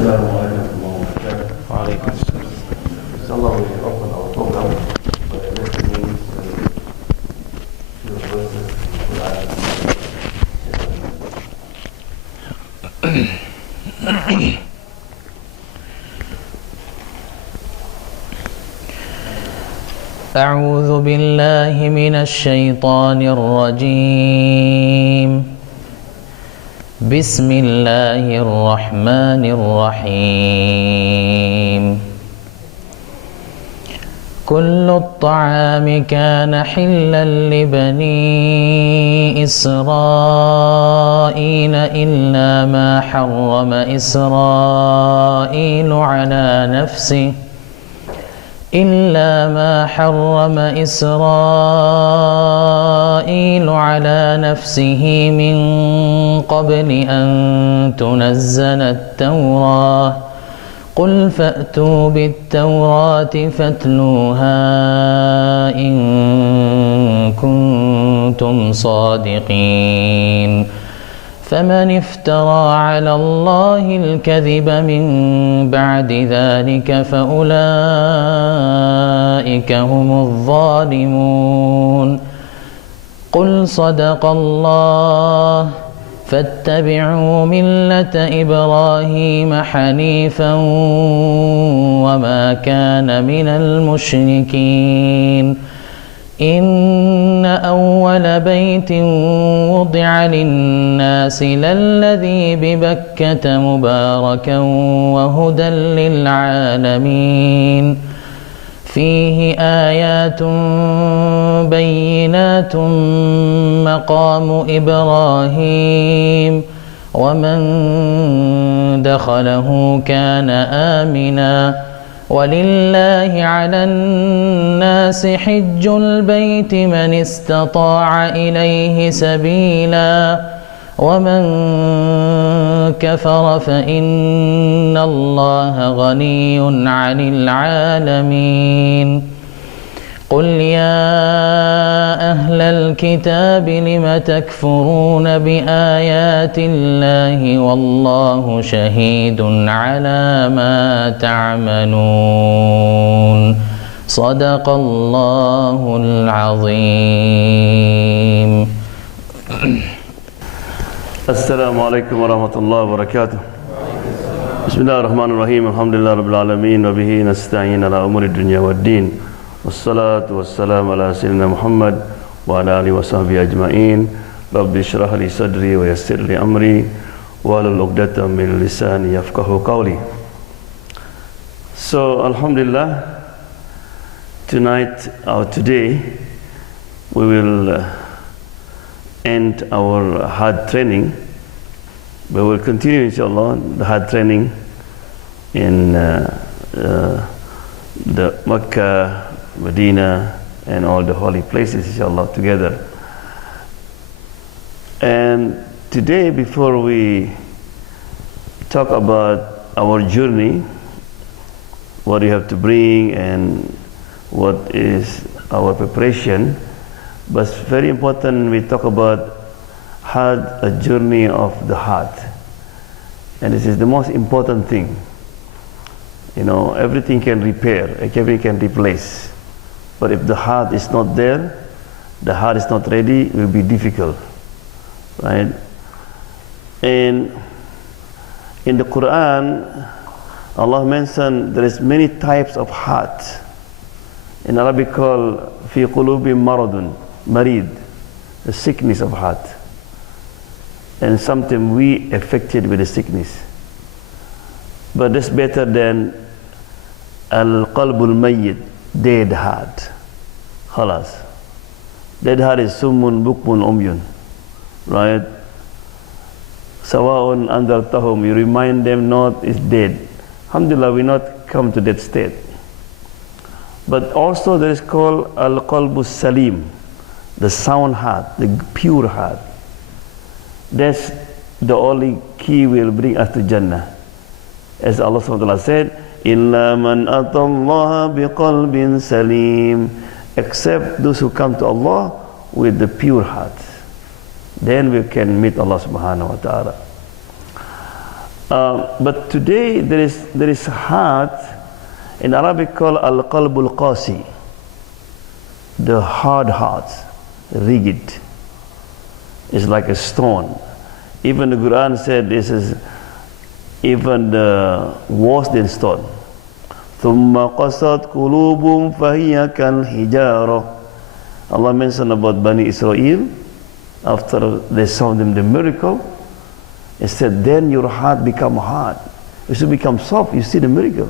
السلام عليكم ورحمة الله وبركاته. وعليكم السلام. Inshallah, we open our program by listening to few verses in Quran. أعوذ بالله من الشيطان الرجيم. بسم الله الرحمن الرحيم. كل الطعام كان حلا لبني إسرائيل إلا ما حرم إسرائيل على نفسه من قبل أن تنزل التوراة. قل فأتوا بالتوراة فاتلوها إن كنتم صادقين. فمن افترى على الله الكذب من بعد ذلك فأولئك هم الظالمون. قل صدق الله. فاتبعوا ملة إبراهيم حنيفا وما كان من المشركين. إن أول بيت وضع للناس للذي ببكة مباركا وهدى للعالمين. فيه آيات بينات مقام إبراهيم ومن دخله كان آمنا. ولله على الناس حج البيت من استطاع إليه سبيلا ومن كفر فإن الله غني عن العالمين. قل يا أهل الكتاب لم تكفرون بآيات الله والله شهيد على ما تعملون. صدق الله العظيم. السلام عليكم ورحمة الله وبركاته. بسم الله الرحمن الرحيم. الحمد لله رب العالمين وبه نستعين على أمور الدنيا والدين والصلاة والسلام على سيدنا محمد وعلى آله وصحبه أجمعين. رب اشرح لي صدري ويسر لي أمري واحلل عقدة من لساني يفقهوا قولي. So Alhamdulillah, tonight or today we will end our hard training, but we'll continue inshallah the hard training in the Mecca, Medina and all the holy places inshallah together. And today, before we talk about our journey, what we have to bring and what is our preparation, but it's very important we talk about Hajj, a journey of the heart. And this is the most important thing. You know, everything can repair, everything can replace. But if the heart is not there, the heart is not ready, it will be difficult. Right? And in the Quran, Allah mentioned there is many types of heart. In Arabic called fi qulubi maradun, marid, the sickness of heart. And sometimes we affected with the sickness. But that's better than al-qalbul mayyit, dead heart. Khalas. Dead heart is summun bukmun umyun. Right? Sawa'un andartahum, you remind them not, is dead. Alhamdulillah, we not come to that state. But also there is called al-qalbus salim, the sound heart, the pure heart. That's the only key will bring us to Jannah. As Allah SWT said, Illa man atallaha biqalbin salim, except those who come to Allah with the pure heart. Then we can meet Allah subhanahu wa ta'ala. But today there is a heart in Arabic called al-qalbul qasi, the hard heart, rigid. It's like a stone. Even the Quran said this is even worse than stone. ثُمَّ قَسَتْ قُلُوبٌ فَهِيَ كَالْحِجَارَةِ. Allah mentioned about Bani Israel after they saw them the miracle. He said, then your heart become hard. It should become soft. You see the miracle,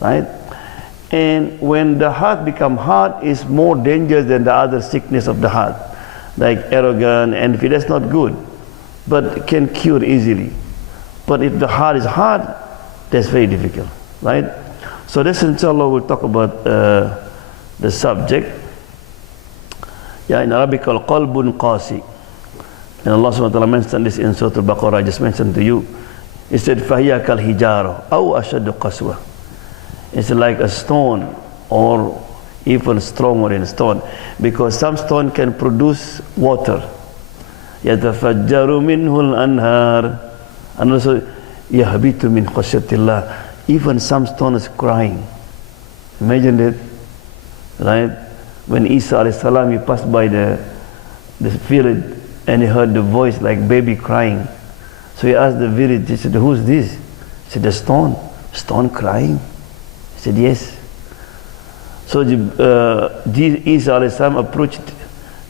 right? And when the heart become hard, it's more dangerous than the other sickness of the heart, like arrogant, envy. That's not good, but it can cure easily. But if the heart is hard, that's very difficult, right? So this, inshallah, we'll talk about the subject. Yeah, in Arabic called qalbun qasi. And Allah subhanahu wa ta'ala mentioned this in Surah Al-Baqarah, I just mentioned to you. He said, فَهِيَ كَالْحِجَارَةِ أَوْ أَشَدُّ قَسْوَةً. It's like a stone, or even stronger than stone, because some stone can produce water. يَتَفَجَّرُ مِنْهُ الْأَنْهَارِ. And also, يَهْبِتُ مِنْ خَشْيَةِ اللَّهِ. Even some stone is crying. Imagine that, right? When Isa alayhi salam, he passed by the village and he heard the voice like baby crying. So he asked the village, he said, who's this? He said, the stone. Stone crying? He said, yes. So Isa alayhi salam approached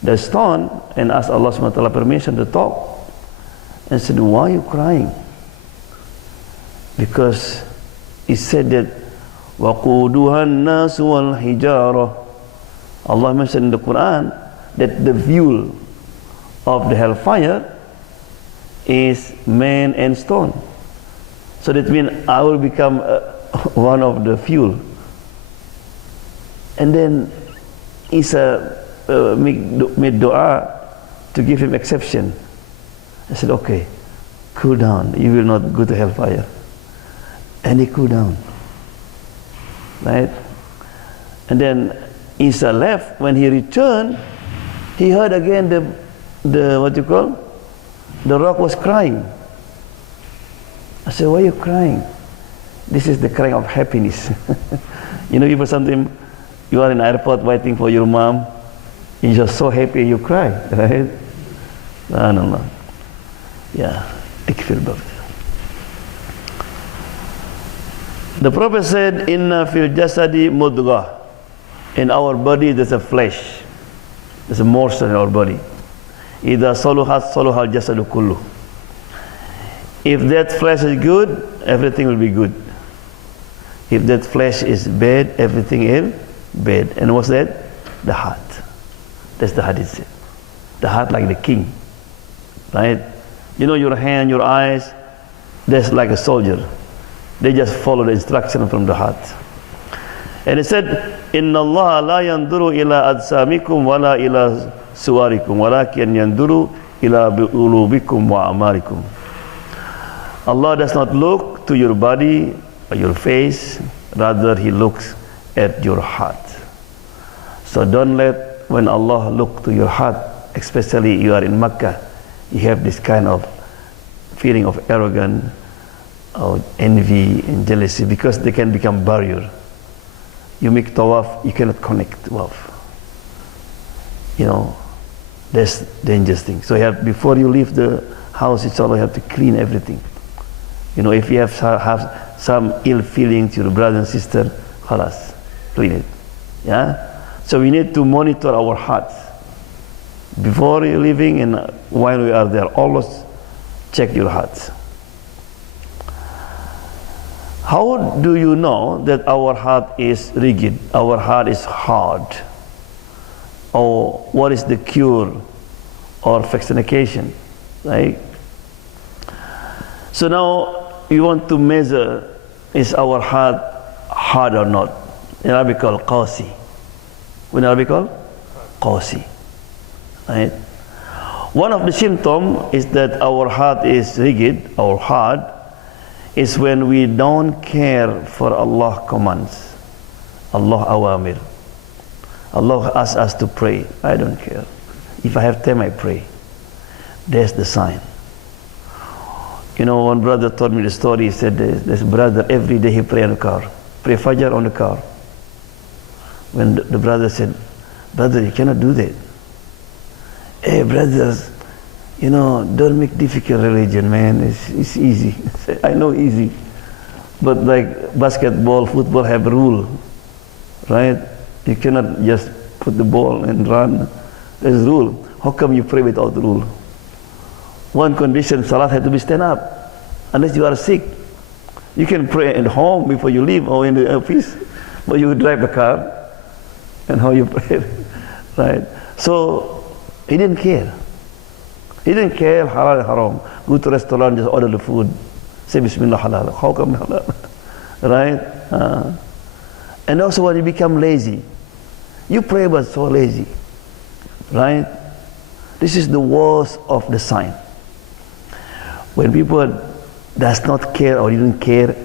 the stone and asked Allah subhanahu wa ta'ala permission to talk. And said, why are you crying? Because he said that وَقُودُهَا النَّاسُ وَالْحِجَارَةِ. Allah mentioned in the Quran that the fuel of the hellfire is man and stone. So that means I will become one of the fuel. And then Isa made dua to give him exception. I said, okay, cool down, you will not go to hellfire. And he cooled down, right? And then Isa left. When he returned, he heard again the what you call, the rock was crying. I said, why are you crying? This is the crying of happiness. You know, even sometimes you are in the airport waiting for your mom, you're just so happy you cry, right? No. Yeah, ikfir bab. The Prophet said, inna fil jasadi mudghah. In our body there's a flesh, there's a morsel in our body. Idha saluhat saluhal jasadu kullu. If that flesh is good, everything will be good. If that flesh is bad, everything is bad. And what's that? The heart. That's the hadith. The heart like the king, right? You know, your hand, your eyes, that's like a soldier. They just follow the instruction from the heart. And it said, Inna Allah la yanduru ila adsamikum wa la ila suwarikum walakin yanduru ila ulubikum wa amarikum. Allah does not look to your body or your face, rather He looks at your heart. So don't let, when Allah look to your heart, especially you are in Makkah, you have this kind of feeling of arrogance, of envy and jealousy, because they can become barrier. You make tawaf, you cannot connect tawaf. You know, that's dangerous thing. So you have, before you leave the house, inshallah, you have to clean everything. You know, if you have some ill feeling to your brother and sister, khalas, clean it. Yeah? So we need to monitor our hearts. Before you're leaving and while we are there, always check your hearts. How do you know that our heart is rigid, our heart is hard? Or what is the cure or vaccination, right? So now you want to measure, is our heart hard or not? In Arabic called qasi. In Arabic called qasi, right? One of the symptoms is that our heart is rigid or hard is when we don't care for Allah commands, Allah awamir. Allah asks us to pray. I don't care. If I have time, I pray. That's the sign. You know, one brother told me the story. He said, this brother, every day he pray on the car. Pray Fajr on the car. When the brother said, brother, you cannot do that. Hey, brothers, you know, don't make difficult religion, man. It's easy. I know easy. But like basketball, football have rule, right? You cannot just put the ball and run. There's rule. How come you pray without rule? One condition, salat had to be stand up, unless you are sick. You can pray at home before you leave or in the office, but you drive the car, and how you pray, right? So he didn't care. He didn't care halal and haram. Go to restaurant, just order the food, say Bismillah halal. How come halal, right? And also when you become lazy, you pray but so lazy, right? This is the worst of the sign. When people does not care or didn't care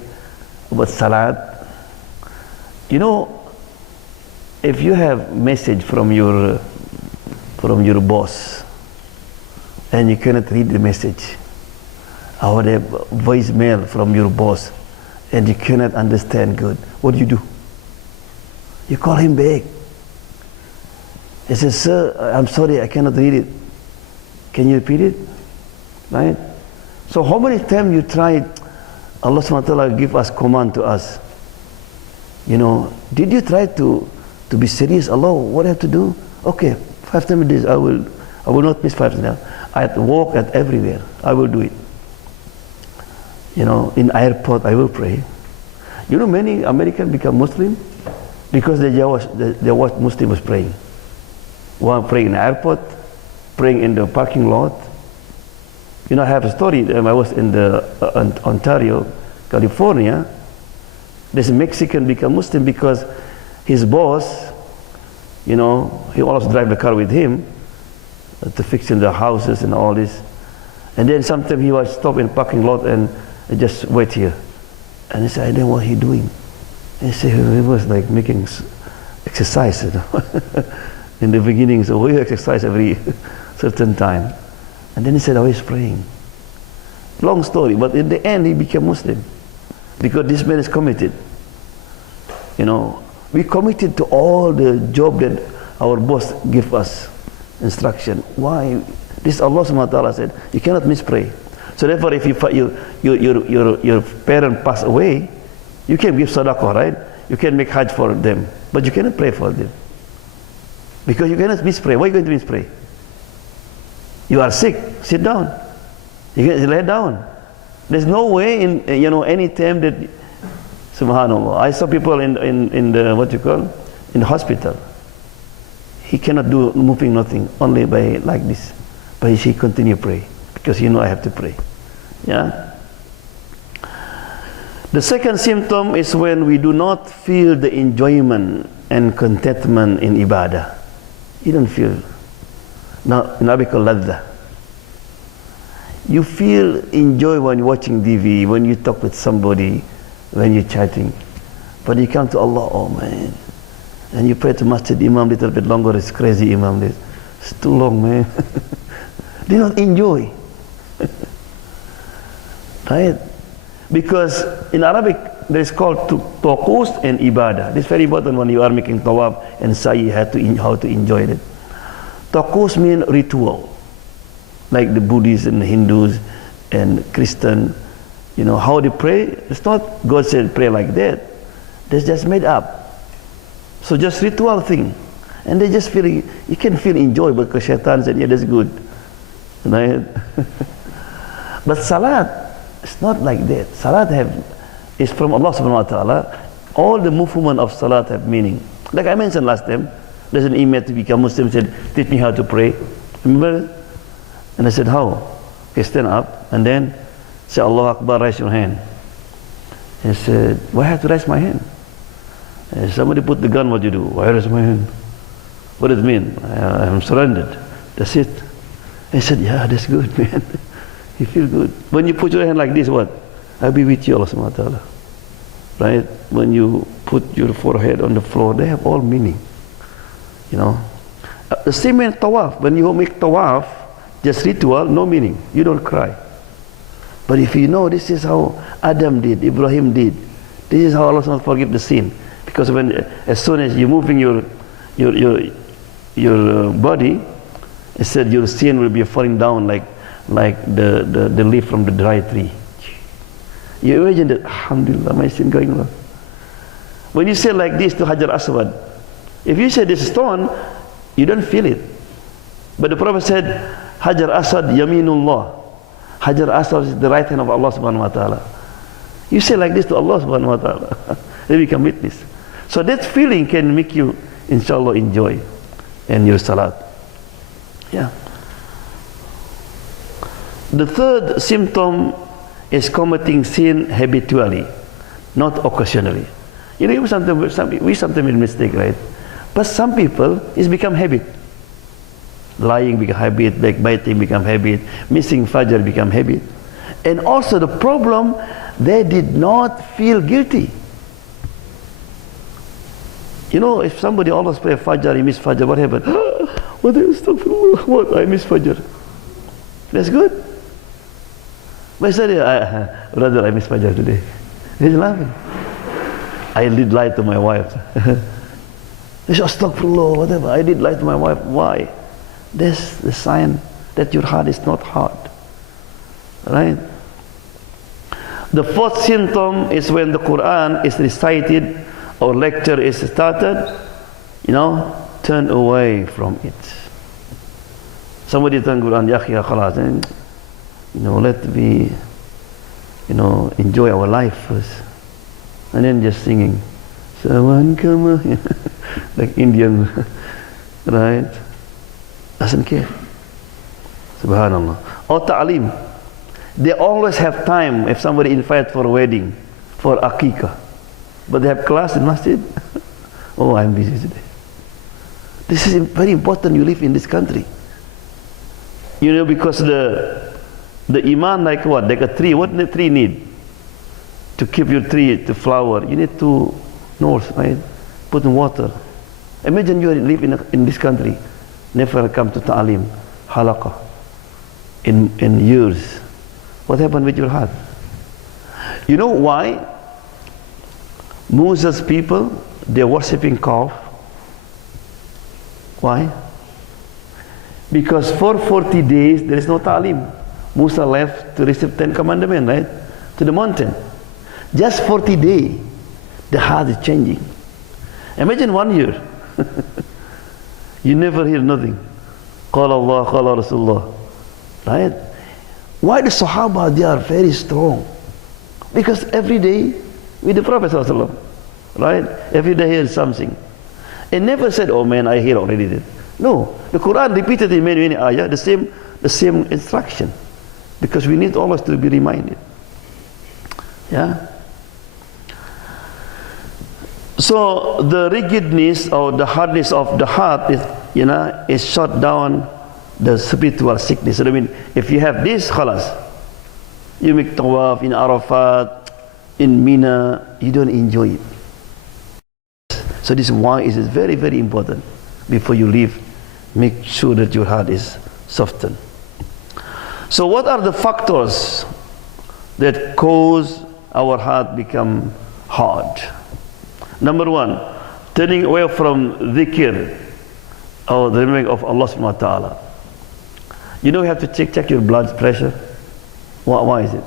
about salat, you know, if you have message from your boss and you cannot read the message, or the voicemail from your boss and you cannot understand good, what do? You call him back. He says, sir, I'm sorry, I cannot read it. Can you repeat it? Right? So how many times you tried, Allah subhanahu wa ta'ala give us command to us. You know, did you try to be serious? Allah, what I have to do? Okay, 5 times a day, I will not miss 5 times. I have to walk at everywhere. I will do it. You know, in airport, I will pray. You know, many Americans become Muslim because they watch Muslims praying. One praying in the airport, praying in the parking lot. You know, I have a story. I was in the Ontario, California. This Mexican became Muslim because his boss, you know, he always drive the car with him to fix in the houses and all this. And then sometimes he was stop in parking lot and just wait here. And he said, I don't know what he doing. And he said he was like making exercise, you know. In the beginning, so we exercise every certain time. And then he said, oh, he's praying. Long story, but in the end he became Muslim because this man is committed. You know, we committed to all the job that our boss give us instruction. Why? This Allah subhanahu wa ta'ala said, you cannot mispray. So therefore, if your parent pass away, you can give sadaqah, right? You can make hajj for them, but you cannot pray for them because you cannot mispray. Why are you going to mispray? You are sick, sit down. You can lay down. There's no way in, you know, any time that, subhanallah, I saw people in the, what you call, in the hospital. He cannot do moving nothing, only by like this. But he continue pray, because you know I have to pray. Yeah? The second symptom is when we do not feel the enjoyment and contentment in ibadah. You don't feel. Now, in Arabic called ladha. You feel enjoy when you're watching TV, when you talk with somebody, when you're chatting. But you come to Allah, oh man. And you pray to Masjid Imam a little bit longer, it's crazy Imam. It's too long, man. Do not enjoy. Right? Because in Arabic, there is called taqus and ibadah. This is very important when you are making tawaf and sa'i, how to enjoy it. Taqus means ritual, like the Buddhists and the Hindus and Christian, you know, how they pray. It's not God said pray like that. That's just made up. So just ritual thing. And they just feel, you can feel enjoy because shaitan said, yeah, that's good. Right? But salat, it's not like that. Salat is from Allah subhanahu wa ta'ala. All the movement of salat have meaning. Like I mentioned last time, there's an imam to become Muslim, said, teach me how to pray. Remember? And I said, how? Okay, stand up and then say, Allah Akbar, raise your hand. And he said, why have to raise my hand? And somebody put the gun, what do you do? Why raise my hand? What does it mean? I'm surrendered. That's it. I said, yeah, that's good, man. You feel good. When you put your hand like this, what? I'll be with you, Allah subhanahu wa ta'ala. Right? When you put your forehead on the floor, they have all meaning. You know, the same in tawaf. When you make tawaf, just ritual, no meaning. You don't cry. But if you know this is how Adam did, Ibrahim did, this is how Allah will forgive the sin. Because as soon as you're moving your body, it said your sin will be falling down like the leaf from the dry tree. You imagine that, alhamdulillah, my sin going on. When you say like this to Hajar Aswad, if you say this stone, you don't feel it. But the Prophet said, Hajar Aswad yaminullah. Hajar Aswad is the right hand of Allah subhanahu wa ta'ala. You say like this to Allah subhanahu wa ta'ala, they become witness. So that feeling can make you, inshallah, enjoy in your salat. Yeah. The third symptom is committing sin habitually, not occasionally. You know, we sometimes make mistake, right? But some people, it's become habit. Lying become habit, backbiting become habit, missing Fajr become habit. And also the problem, they did not feel guilty. You know, if somebody always pray Fajr, he miss Fajr, what happened? What is what? I miss Fajr. That's good. But I said, brother, I miss Fajr today. He's laughing. I did lie to my wife. He said, astaghfirullah, whatever. I did lie to my wife. Why? That's the sign that your heart is not hard. Right? The fourth symptom is when the Quran is recited or lecture is started, you know, turn away from it. Somebody turn Quran, ya khalas, and you know, let me, you know, enjoy our life first. And then just singing, Sawan kama, like Indian, right? Doesn't care. Subhanallah. Or ta'aleem. They always have time if somebody invites for a wedding, for akikah. But they have class in masjid. Oh, I'm busy today. This is very important. You live in this country. You know, because the iman, like what? Like a tree. What does the tree need? To keep your tree to flower, you need to nurse, right? Put in water. Imagine you live in this country, never come to ta'aleem, halaqah, in years. What happened with your heart? You know why? Musa's people, they're worshipping calf. Why? Because for 40 days there is no ta'aleem. Musa left to receive 10 commandments, right? To the mountain. Just 40 days, the heart is changing. Imagine 1 year. You never hear nothing. Qala Allah, Qala Rasulullah. Right? Why the Sahaba, they are very strong? Because every day with the Prophet ﷺ, right? Every day hear something. And never said, oh man, I hear already that. No, the Quran repeated in many ayah the same instruction. Because we need always to be reminded. Yeah? So the rigidness or the hardness of the heart is, you know, is shut down the spiritual sickness. So I mean, if you have this, khalas, you make tawaf in Arafat, in Mina, you don't enjoy it. So this is why it is very, very important. Before you leave, make sure that your heart is softened. So what are the factors that cause our heart become hard? Number one, turning away from dhikr, or the remembering of Allah subhanahu wa ta'ala. You know, you have to check your blood pressure. Why is it?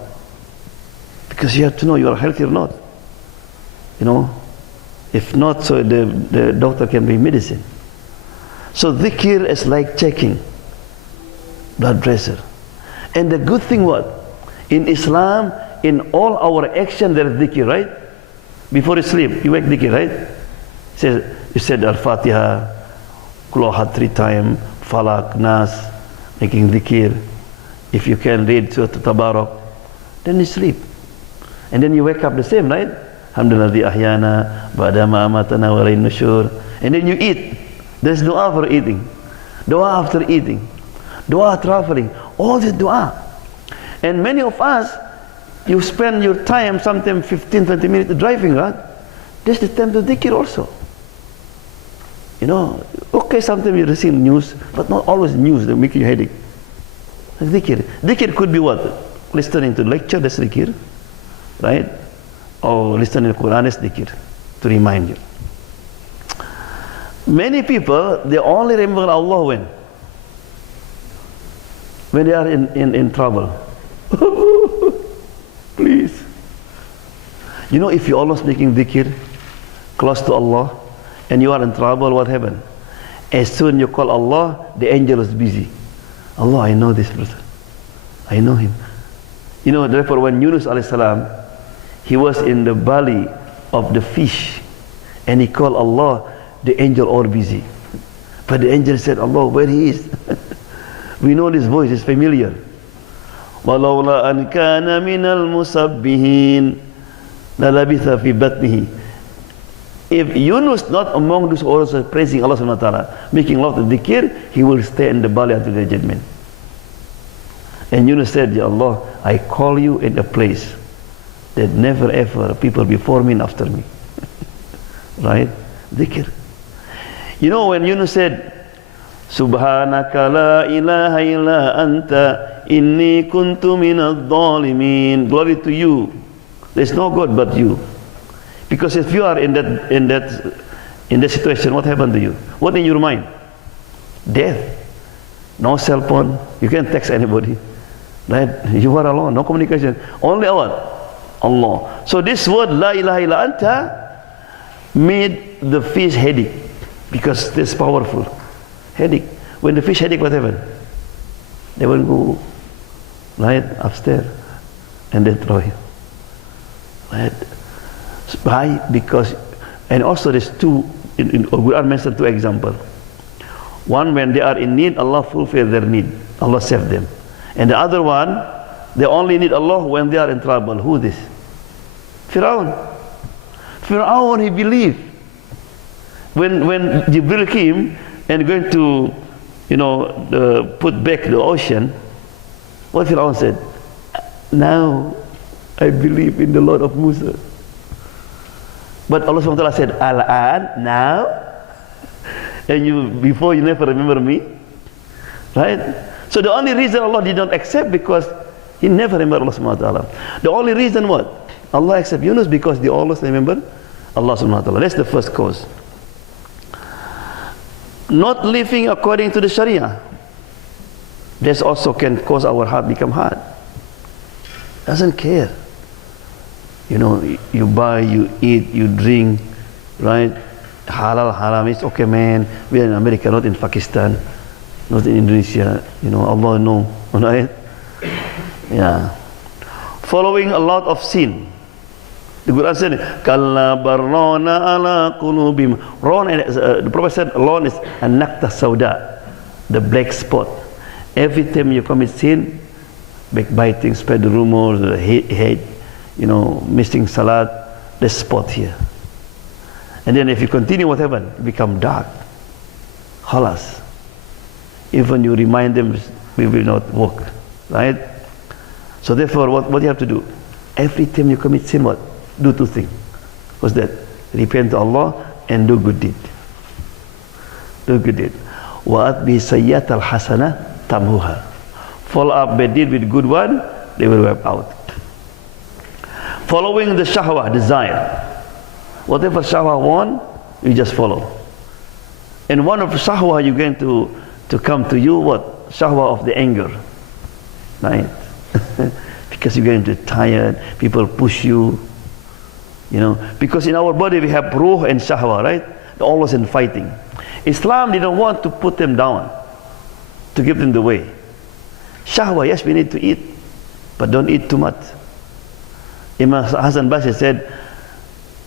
Because you have to know you are healthy or not. You know, if not, so the doctor can bring medicine. So dhikr is like checking blood pressure. And the good thing what? In Islam, in all our action there is dhikr, right? Before you sleep, you make dhikr, right? You said Al-Fatiha, Qul Huwallahu 3 times, Falak, Nas, making dhikr. If you can read Surah Tabarak, then you sleep. And then you wake up the same, right? Alhamdulillah ahyana, ba'dama amatana wa ilayhin nushur. And then you eat. There's dua for eating, dua after eating, dua traveling, all this dua. And many of us, you spend your time, sometimes 15-20 minutes driving, right? That's the time to dhikr also. You know, okay, sometimes you receive news, but not always news that make you headache. Dhikr. Dhikr could be what? listening to lecture, that's dhikr, right? Or listening to Quran, that's dhikr, to remind you. Many people, they only remember Allah when they are in trouble. Please. You know, if you're always making dhikr close to Allah and you are in trouble, what happened? As soon you call Allah, the angel is busy. Allah, I know this person. I know him. You know, therefore when Yunus alayhi salam, he was in the belly of the fish and he called Allah, the angel all busy. But the angel said, Allah, where he is? We know this voice is familiar. وَلَوْلَا أَنْ كَانَ مِنَ الْمُسَبِّحِينَ لَلَبِثَ فِي بَطْنِهِ. If Yunus not among those also praising Allah subhanahu wa ta'ala, making love to dhikr, he will stay in the belly until the judgment. And Yunus said, Ya Allah, I call you in a place that never ever people before me and after me. Right? Dhikr. You know when Yunus said, Subhanaka la ilaha illa anta inni kuntu minadh dhalimin. Glory to you. There's no God but you. Because if you are in that situation, what happened to you? What in your mind? Death. No cell phone. You can't text anybody. Right? You are alone. No communication. Only Allah. So this word La ilaha illa anta made the fish headache, because this powerful headache. When the fish headache, what happened? They will go right upstairs and then throw him. Right? Why? Because, and also there's two, we are mentioned two examples. One, when they are in need, Allah fulfill their need. Allah save them. And the other one, they only need Allah when they are in trouble. Who is this? Fir'aun. Fir'aun, he believed. When Jibril came and going to, put back the ocean, what Fir'aun said? Now I believe in the Lord of Musa. But Allah SWT said, Al-an, now? And before you never remember me? Right? So the only reason Allah did not accept, because he never remembered Allah SWT. The only reason what? Allah accept Yunus because they always remember Allah SWT. That's the first cause. Not living according to the Sharia. This also can cause our heart become hard. Doesn't care. You buy, you eat, you drink, right? Halal, haram, it's okay, man. We are in America, not in Pakistan, not in Indonesia. Allah knows, right? Yeah. Following a lot of sin. The Quran said, "Kalla barrana ala qulubihim." The Prophet said, "Ron is a nakta sauda, the black spot." Every time you commit sin, backbiting, spread the rumors, hate, missing salat, the spot here. And then if you continue, what happens? You become dark. Khalas. Even you remind them, we will not work, right? So therefore, what you have to do? Every time you commit sin, what? Do two things. What's that? Repent to Allah and do good deed. Do good deed. Wa'at bi sayyat al-hasana tamhuha. Follow up bad deed with good one, they will wipe out. Following the shahwa, desire. Whatever shahwa want, you just follow. And one of shahwa you're going to come to you, what? Shahwa of the anger. Right? Because you're going to tired, people push you. Because in our body we have ruh and shahwa, right? They're always in fighting. Islam didn't want to put them down, to give them the way. Shahwa, yes, we need to eat, but don't eat too much. Imam Hassan Basri said,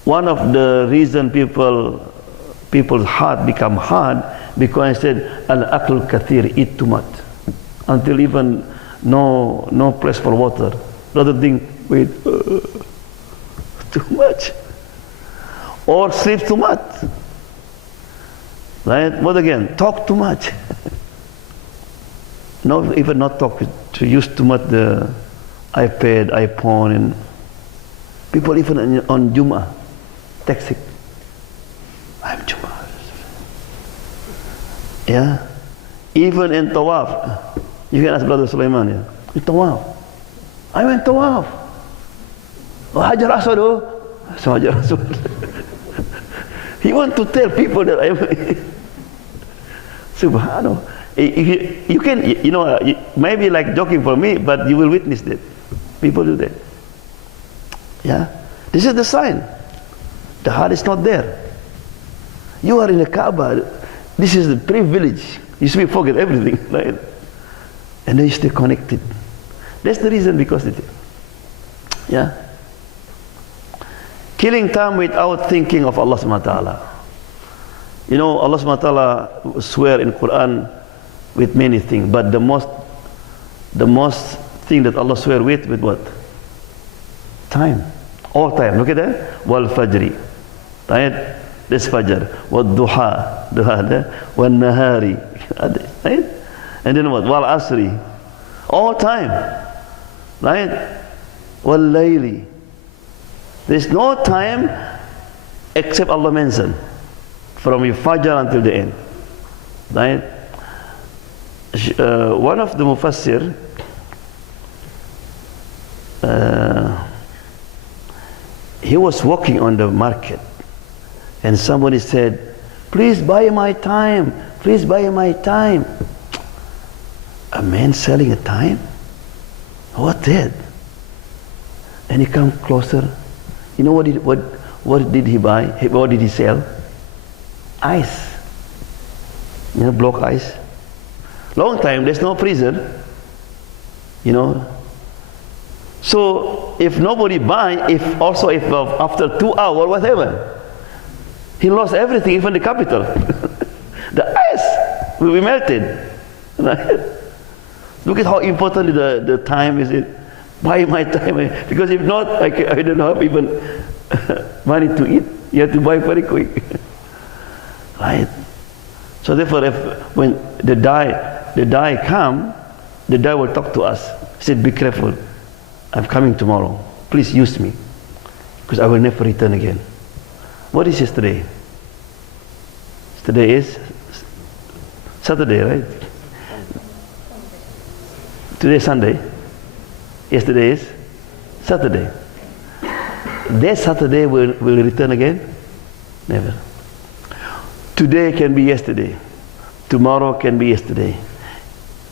one of the reason people's heart become hard, because he said, al-aql kathir, eat too much, until even no place for water. Rather than wait, too much, or sleep too much, right? What again? Talk too much. Even not talk, to use too much the iPad, iPhone, and people even on Jum'ah, texting. I'm Jum'ah. Yeah. Even in Tawaf, you can ask Brother Sulaiman, in Tawaf, I went tawaf. Oh, Hajar Aswad, oh. So Hajar Aswad. He want to tell people that I am. Subhanallah. You can, maybe like joking for me, but you will witness that. People do that. Yeah. This is the sign. The heart is not there. You are in the Kaaba. This is the privilege. You should forget everything, right? And then you stay connected. That's the reason, because it. Yeah. Killing time without thinking of Allah subhanahu wa ta'ala. You know, Allah subhanahu wa ta'ala swear in Quran with many things, but the most thing that Allah swear with what? Time. All time. Look at that. Wal fajri. Right? This fajr. Wal duha. Wal nahari. Right? And then what? Wal asri. All time. Right? Wal layli. There's no time except Allah mentioned. From your fajr until the end. Right? One of the mufassir, he was walking on the market, and somebody said, please buy my time, please buy my time. A man selling a time? What that? And he come closer. You know what did he buy? What did he sell? Ice. You know, block ice. Long time, there's no freezer. You know. So if nobody buy, if after 2 hours, whatever, he lost everything, even the capital. The ice will be melted. Right? Look at how important the time is. It buy my time, because if not, I don't have even money to eat. You have to buy very quick. Right? So therefore, when the die come, the die will talk to us. He said, be careful. I'm coming tomorrow. Please use me, because I will never return again. What is yesterday? Today is Saturday, right? Today is Sunday. Yesterday is Saturday. That Saturday will return again? Never. Today can be yesterday. Tomorrow can be yesterday.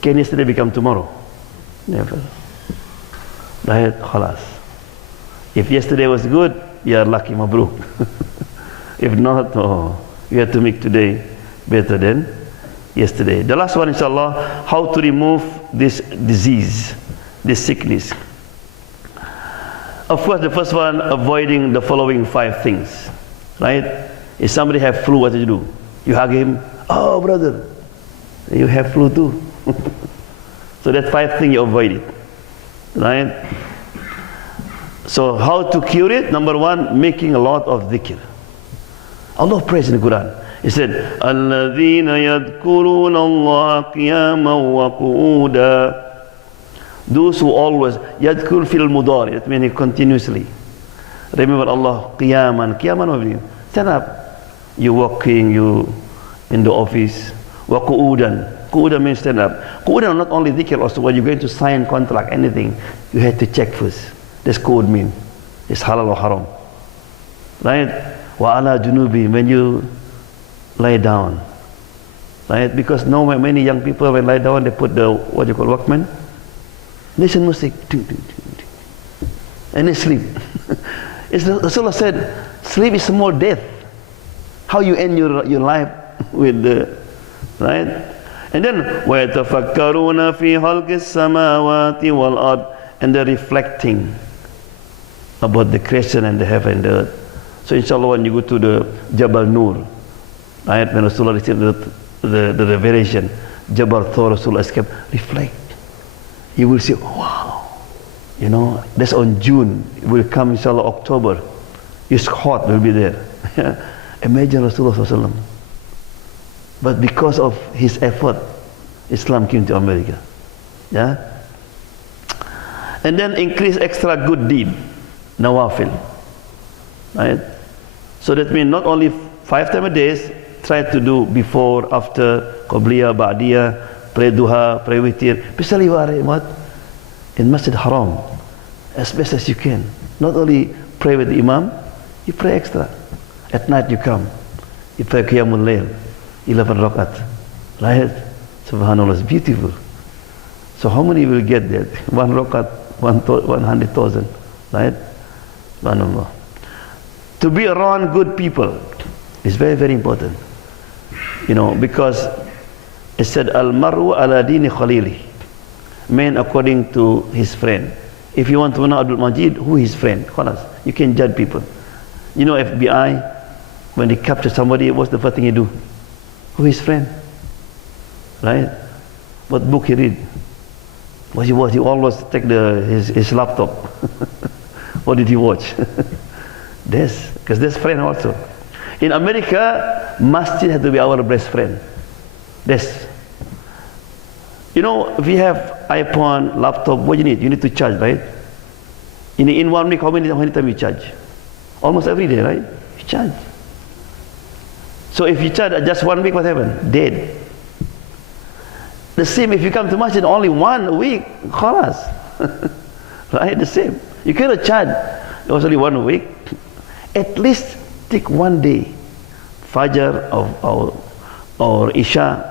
Can yesterday become tomorrow? Never. Right? Khalas. If yesterday was good, you are lucky, mabruk. If not, you have to make today better than yesterday. The last one, inshallah, how to remove this disease, this sickness. Of course, the first one, avoiding the following 5 things. Right? If somebody have flu, what do you do? You hug him. Oh, brother, you have flu too. So that 5 things you avoid it. Right? So how to cure it? Number 1, making a lot of dhikr. Allah prays in the Quran. He said, الَّذِينَ يَذْكُرُونَ اللَّهَ قِيَامًا وَقُعُودًا. Those who always, يَذْكُرُ فِي الْمُضَارِ. That means continuously. Remember Allah, qiyaman. Qiyaman what means? Stand up. You walking, you in the office. وَقُعُودًا. Qu'udan means stand up. Qu'udan not only dhikr, also when you're going to sign contract, anything, you have to check first. That's qu'ud mean. It's halal or haram. Right? Wa ala junubi, when you lie down. Right? Because now many young people, when lie down, they put the, what you call, Walkman. Listen music. And they sleep. Rasulullah said, sleep is more death. How you end your life with the, right? And then, وَيَتَفَكَّرُونَ فِي خَلْقِ السَّمَاوَاتِ وَالْأَرْضِ. And they're reflecting about the creation and the heaven and the earth. So inshallah, when you go to the Jabal Nur, right, when Rasulullah received the revelation, Jabal Thor, Rasulullah escaped, reflect. You will see, wow, you know, that's on June. It will come inshallah October. It's hot, will be there. Imagine Rasulullah SAW. But because of his effort, Islam came to America. Yeah? And then increase extra good deed, nawafil. Right? So that means not only 5 times a day, try to do before, after, qabliyah, ba'diyah, pray duha, pray witir. Especially you are in what? In Masjid Haram. as best as you can. Not only pray with the Imam, you pray extra. At night you come, you pray Qiyamul Layl, 11 rakat. Right? Subhanallah, it's beautiful. So how many will get that? 1 rakat, 100,000. Right? Subhanallah. To be around good people is very, very important. You know, because it said, Al-Maru ala dini khalili. Man according to his friend. If you want to know Abdul Majid, who is his friend? Khalas. You can judge people. You know, FBI, when they capture somebody, what's the first thing you do? Who is his friend? Right? What book he read? What he watch? He always take his laptop. What did he watch? This, because this friend also. In America, masjid has to be our best friend. This. You know, if you have iPhone, laptop, what you need? You need to charge, right? In 1 week, how many times you charge? Almost every day, right? You charge. So if you charge just 1 week, what happened? Dead. The same if you come to masjid only 1 week, khalas. Right? The same. You cannot charge. It was only 1 week. At least take 1 day. Fajr or Isha,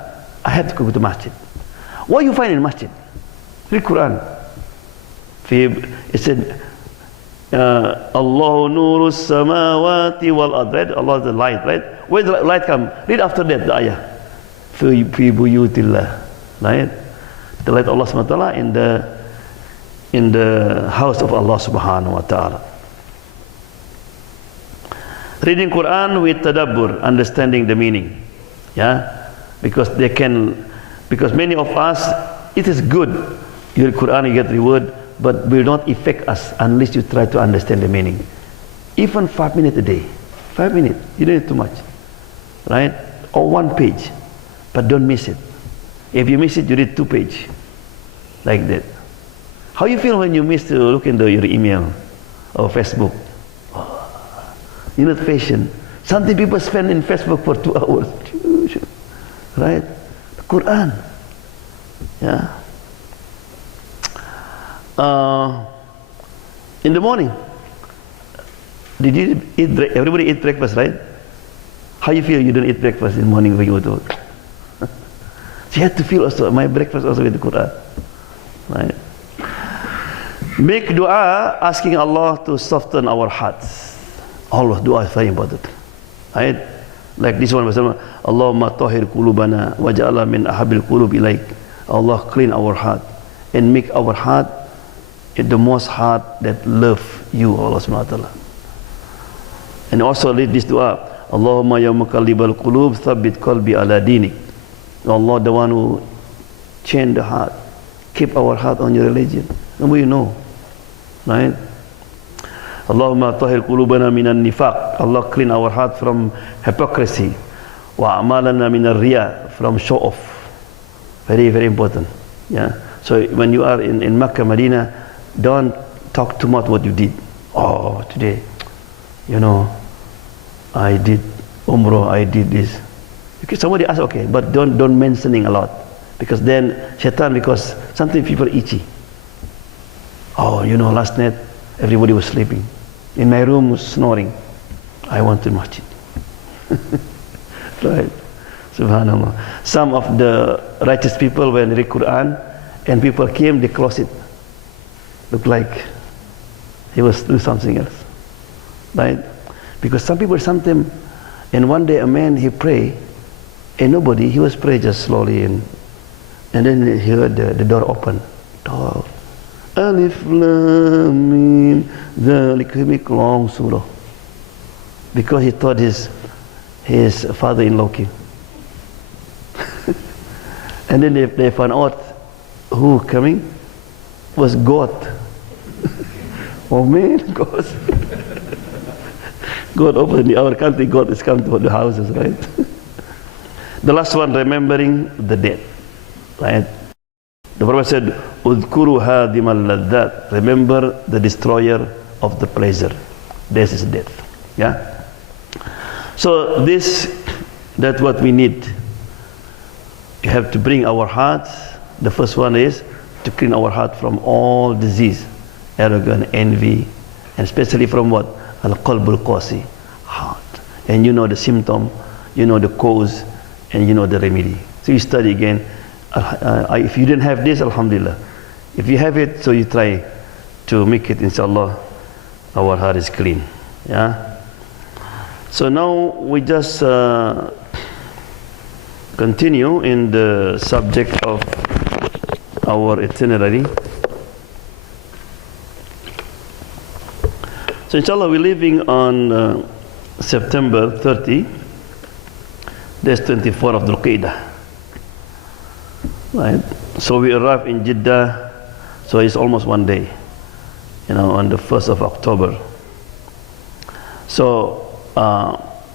I have to go to masjid. What you find in masjid? Read Quran. It said, Allahu nuru samawati wal ard. Right? Allah is the light, right? Where the light come? Read after that the ayah. Fi buyutillah. Right? The light of Allah subhanahu wa ta'ala in the house of Allah subhanahu wa ta'ala. Reading Quran with tadabbur, understanding the meaning. Yeah? Because many of us, it is good. You read Quran, you get reward, but will not affect us unless you try to understand the meaning. Even 5 minutes a day. 5 minutes. You don't need too much. Right? Or 1 page. But don't miss it. If you miss it, you read 2 pages. Like that. How you feel when you miss to look into your email or Facebook? You're not patient. Something people spend in Facebook for 2 hours. Right? The Quran. Yeah. In the morning, did you eat everybody eat breakfast, right? How you feel you don't eat breakfast in the morning when you go to work? So you have to feel also, my breakfast also with the Quran. Right? Make dua asking Allah to soften our hearts. Allah, dua is very important. Right? Like this one, Allahumma tahir qulubana waj'alna min ahabbil qulub ilaik. Allah clean our heart and make our heart the most heart that love you, Allah subhanahu wa ta'ala. And also read this dua, Allahumma ya muqallibal qulub thabbit qalbi ala dinik. Allah, the one who change the heart, keep our heart on your religion. And we know, right? Allahumma tahir qulubana minan nifaq. Allah clean our heart from hypocrisy. Wa amalana minar riya, from show off. Very, very important. Yeah. So when you are in Makkah, Medina, don't talk too much what you did. Oh, today, you know, I did Umrah, I did this. Because somebody asks, okay, but don't mentioning a lot, because then shaitan, because sometimes people itchy. Oh, you know, last night everybody was sleeping. In my room was snoring. I want to masjid. Right? Subhanallah. Some of the righteous people, when they read Quran and people came, they close it. Looked like he was doing something else. Right? Because some people sometimes, and one day a man, he pray, and nobody, he was pray just slowly, and then he heard the door open. Door. Alif Lam Mim. He make long surah. Because he thought his father-in-law came. And then they found out who coming was God. Oh man, God. God opened in our country, God has come to the houses, right? The last one, remembering the dead. Right? The Prophet said, Udkuru hadimal laddat. Remember the destroyer of the pleasure. This is death. Yeah? So that's what we need. You have to bring our hearts. The first one is to clean our heart from all disease arrogance, envy, and especially from what? Al-qalbul qasi, heart. And you know the symptom, you know the cause, and you know the remedy. So you study again. If you didn't have this, alhamdulillah. If you have it, so you try to make it, inshallah, our heart is clean. Yeah. So now we just continue in the subject of our itinerary. So inshallah we're leaving on September 30. That's 24 of Dhul Qa'dah. Right. So we arrive in Jeddah. So it's almost one day, on the 1st of October. So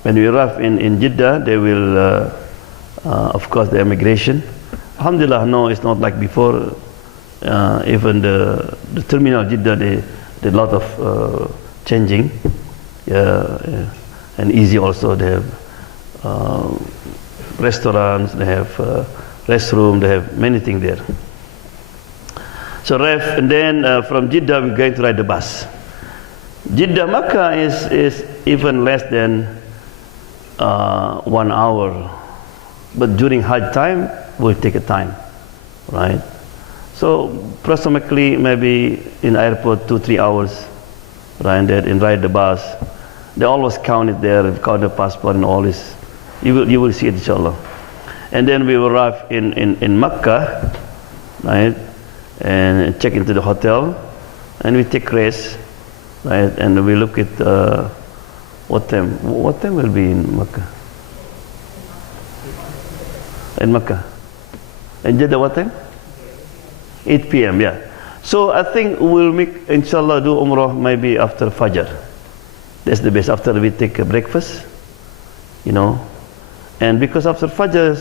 when we arrive in Jeddah, they will, of course, the immigration. Alhamdulillah, no, it's not like before. Even the terminal Jeddah, they did a lot of changing. And easy also. They have restaurants, they have restroom, they have many things there. So and then from Jeddah we're going to ride the bus. Jeddah Makkah is even less than 1 hour, but during Hajj time will take a time, right? So approximately maybe in airport 2-3 hours, right? And then ride the bus. They always count it there, count the passport and all this. You will see it, inshallah. And then we will arrive in Makkah, right? And check into the hotel, and we take rest, right? And we look at what time will be in Makkah? In Makkah. And Jeddah what time? 8 p.m. Yeah. So I think we'll make, inshallah, do Umrah maybe after Fajr. That's the best. After we take a breakfast, and because after Fajr,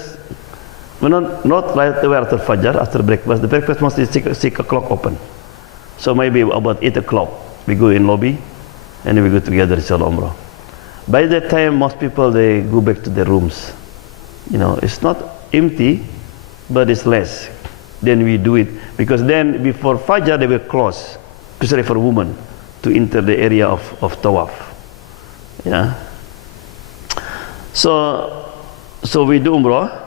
we're not right away after Fajr, after breakfast. The breakfast must be 6 o'clock open. So maybe about 8 o'clock, we go in lobby, and then we go together, inshallah, Umrah. By that time, most people, they go back to their rooms. It's not empty, but it's less. Then we do it. Because then, before Fajr, they will close, especially for women, to enter the area of Tawaf. Yeah. So we do Umrah.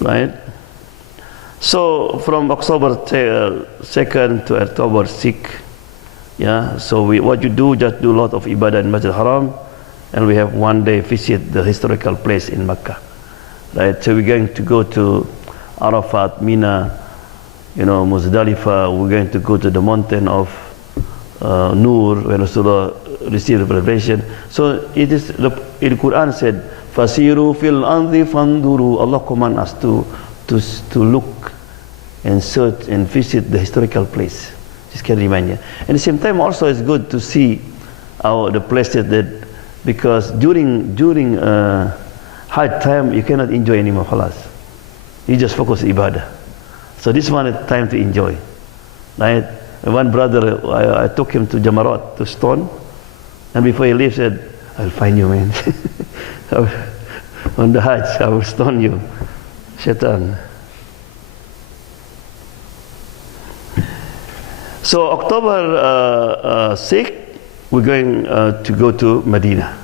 Right? So from October 2nd to October 6th, yeah, so what you do, just do a lot of ibadah in Masjid Haram, and we have one day visit the historical place in Mecca. Right? So we're going to go to Arafat, Mina, Muzdalifah. We're going to go to the mountain of Nur, when Rasulullah received the revelation. So it is, the Quran said, Fasiru fil ardi fanduru. Allah command us to look and search and visit the historical place. This can remind you. At the same time, also it's good to see the places that, because during hard time you cannot enjoy anymore. Khalas. You just focus on ibadah. So this one is time to enjoy, right? One brother, I took him to Jamarat, to stone, and before he leaves, said, "I'll find you, man." On the Hajj, I will stone you, Shaitan. So October 6th, we're going to go to Medina.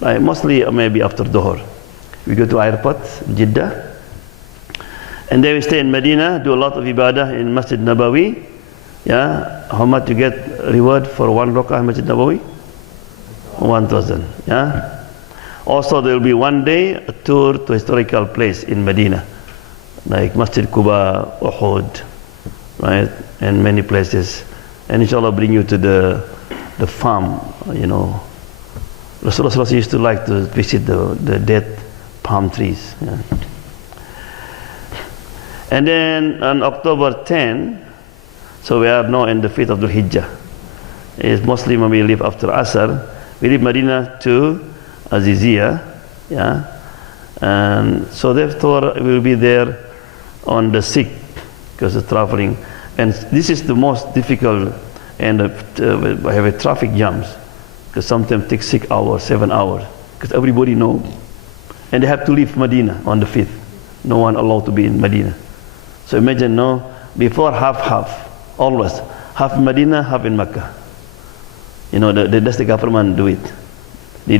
Right? Mostly maybe after Dhuhr. We go to airport, Jeddah. And then we stay in Medina, do a lot of ibadah in Masjid Nabawi. Yeah, how much you get reward for one rak'ah in Masjid Nabawi? 1,000. Yeah. Also, there will be one day a tour to historical place in Medina, like Masjid Quba, Uhud, right, and many places. And inshallah, bring you to the farm. Rasulullah used to like to visit the dead palm trees. Yeah. And then on October 10, so we are now in the 5th of Dhul Hijjah. It's mostly when we leave after Asr. We leave Medina to Aziziyah, yeah, and so therefore we will be there on the 6th because of traveling. And this is the most difficult, and I have a traffic jams because sometimes it takes 6 hours, 7 hours, because everybody know, and they have to leave Medina on the 5th. No one allowed to be in Medina. So imagine now before half, always. Half in Medina, half in Mecca. You know, that's the government did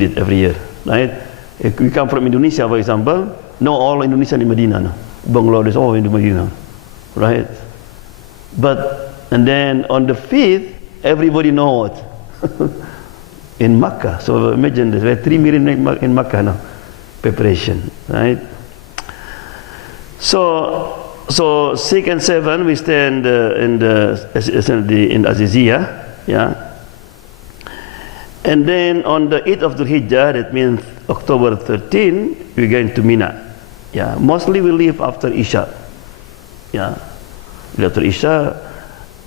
it every year, right? If we come from Indonesia, for example, no, all Indonesian in Medina, no. Bangladesh, all in Medina, right? And then on the 5th, everybody knows in Makkah. So imagine this, we have 3 million in Makkah now, preparation, right? So 6 and 7 we stay in Aziziyah, yeah. And then on the 8th of the Hijjah, that means October 13, we're going to Mina. Yeah, mostly we leave after Isha. Yeah, after Isha,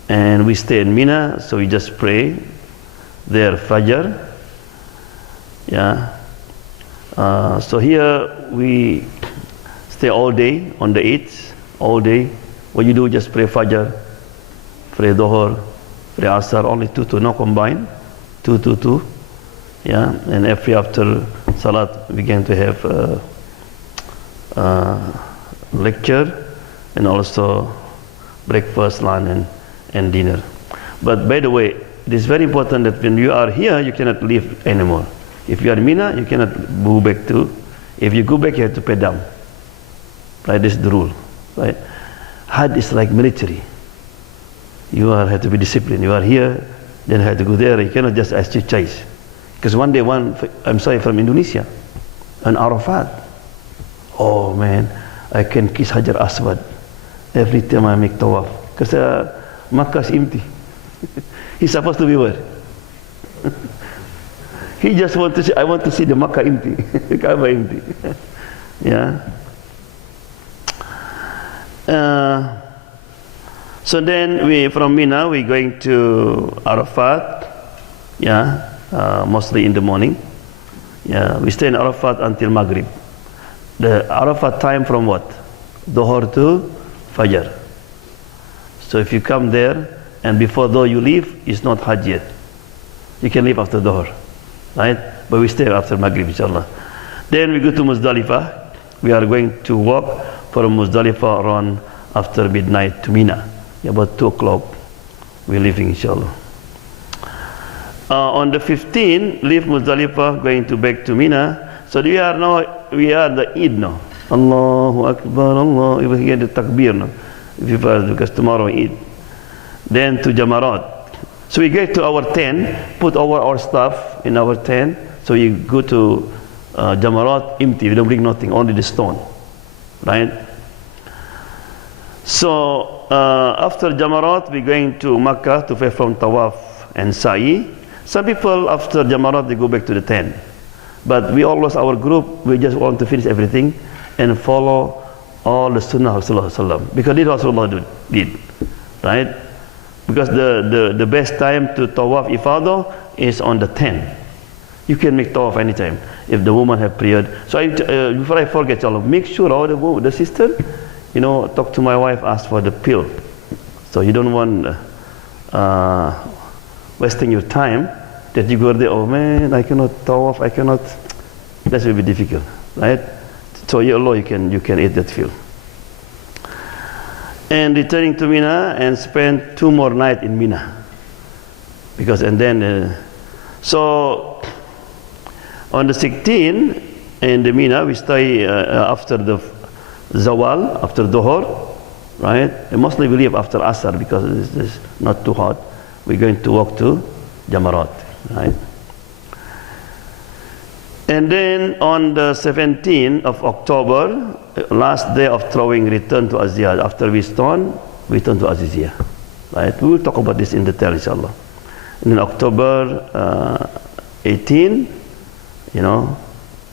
and we stay in Mina, so we just pray there Fajr. Yeah. So here we stay all day on the 8th, all day. What you do, just pray Fajr, pray Dhuhr, pray Asr, only two, no combine. Two. Yeah, and every after Salat we going to have lecture and also breakfast, lunch and dinner. But by the way, it is very important that when you are here, you cannot leave anymore. If you are in Mina, you cannot go back to. If you go back, you have to pay down. Right, this is the rule. Right, Hajj is like military. You have to be disciplined. You are here, then have to go there. You cannot just ask you chase. Because one day, from Indonesia, an Arafat. Oh man, I can kiss Hajar Aswad every time I make tawaf. Because Makkah is empty. He's supposed to be where? He just want to see, I want to see the Makkah empty, the Kaaba empty. Yeah. So then from Mina, we're going to Arafat. Yeah. Mostly in the morning. Yeah, we stay in Arafat until Maghrib. The Arafat time from what? Dhuhr to Fajr. So if you come there and before Dhuhr you leave, it's not Hajj yet. You can leave after Dhuhr, right? But we stay after Maghrib, inshallah. Then we go to Muzdalifah. We are going to walk from Muzdalifah around after midnight to Mina. About 2 o'clock we're leaving, inshallah. On the 15th, leave Muzdalifah, going to back to Mina. So we are the Eid now. Allahu Akbar, Allah. We get the takbir now. Because tomorrow Eid. Then to Jamarat. So we get to our tent, put our stuff in our tent. So you go to Jamarat empty. We don't bring nothing, only the stone. Right? So after Jamarat, we're going to Makkah to perform Tawaf and Sa'i. Some people after Jamarat they go back to the tent, but we always, our group, we just want to finish everything and follow all the Sunnah of Rasulullah, because this Rasulullah did, right? Because the best time to tawaf ifadah is on the 10th. You can make tawaf anytime if the woman have period. So before I forget, make sure all the sister, talk to my wife, ask for the pill. So you don't want wasting your time that you go there, oh man, I cannot tawaf, I cannot. That will be difficult, right? So Allah, you can eat that field. And returning to Mina and spend 2 more nights in Mina. So on the 16th in the Mina, we stay after the Zawal, after Dhuhr, right? And mostly we leave after Asr because it's not too hot. We're going to walk to Jamarat, right? And then on the 17th of October, last day of throwing, return to Aziyah. After we stone, we turn to Aziziyah, right? We will talk about this in detail, inshallah. And then October 18,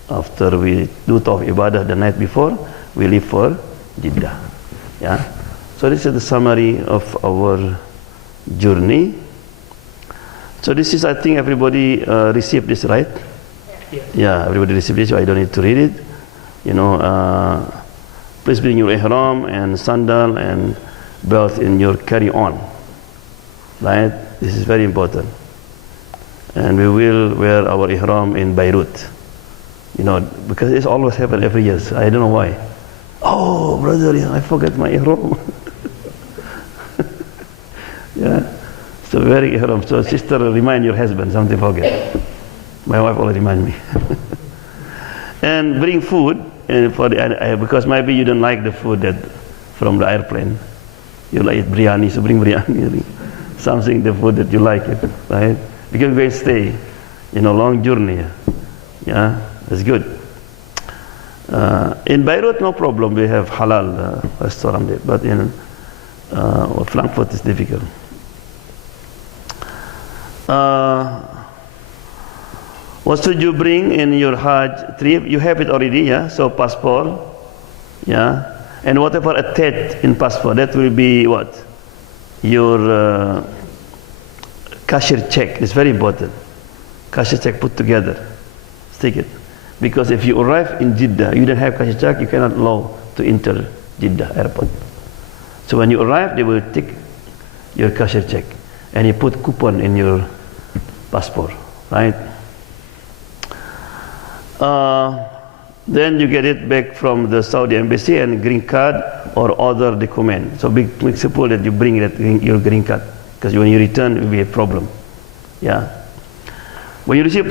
after we do Tawaf Ibadah the night before, we leave for Jeddah. Yeah. So this is the summary of our journey. So this is, I think everybody received this, right? Yeah, everybody received this, so I don't need to read it. Please bring your ihram and sandal and belt in your carry-on, right? This is very important. And we will wear our ihram in Beirut, because it's always happen every year. So I don't know why. Oh, brother, I forgot my ihram. So very haram. So sister, remind your husband, something forget. My wife already remind me. And bring food, and because maybe you don't like the food that from the airplane. You like biryani, so bring biryani. Something, the food that you like it, right? Because we're going to stay, long journey. Yeah, that's good. In Beirut, no problem. We have halal restaurant there, but in Frankfurt is difficult. What should you bring in your Hajj trip? You have it already, yeah? So passport, yeah? And whatever attached in passport, that will be what? Your cashier check. It's very important. Cashier check put together. Stick it. Because if you arrive in Jeddah, you don't have cashier check, you cannot allow to enter Jeddah airport. So when you arrive, they will take your cashier check. And you put coupon in your passport, right? Then you get it back from the Saudi embassy and green card or other document. So make suppose that you bring your green card, because when you return, it will be a problem. Yeah. When you receive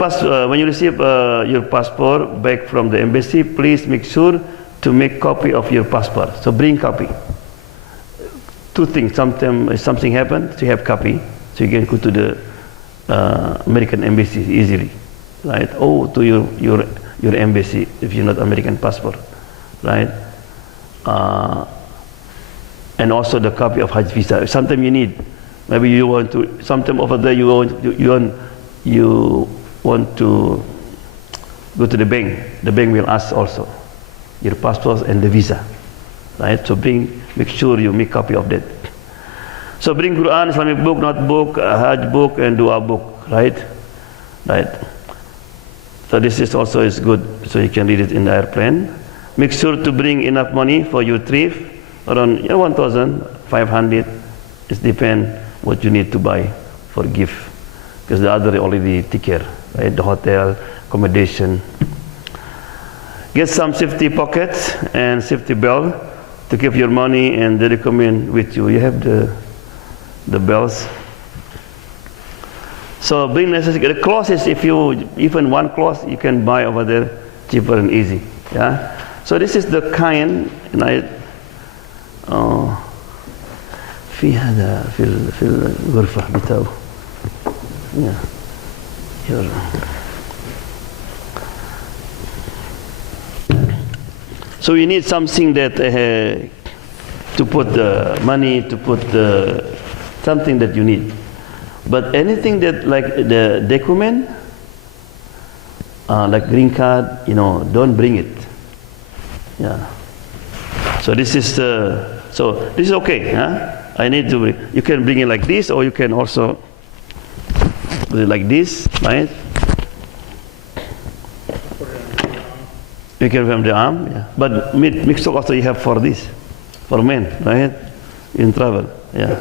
your passport back from the embassy, please make sure to make copy of your passport. So bring copy. Two things. Sometimes if something happens, you have copy, so you can go to the American embassy easily, right? Or to your embassy if you're not American passport, right? And also the copy of Hajj visa. Sometimes you need. Maybe you want to. Sometimes over there you want to go to the bank. The bank will ask also your passport and the visa, right? So make sure you make copy of that. So bring Quran, Islamic book, notebook, Hajj book, and Dua book, right? Right. So this is also is good, so you can read it in the airplane. Make sure to bring enough money for your trip, around 1,500. It depends what you need to buy for gift, because the other already take care, right? The hotel, accommodation. Get some safety pockets and safety belt to keep your money and the document with you. You have the belts. So bring necessary. The clothes is, if you even one cloth you can buy over there cheaper and easy. Yeah. So this is the kind, and في هذا في الغرفة بتاعه. Yeah. Here. So you need something that to put the money, to put something that you need. But anything that like the document, like green card, don't bring it. Yeah. So this is okay. Huh? I need to bring. You can bring it like this, or you can also put it like this, right? You can from the arm, yeah. But mixed also you have for this, for men, right? In travel, yeah.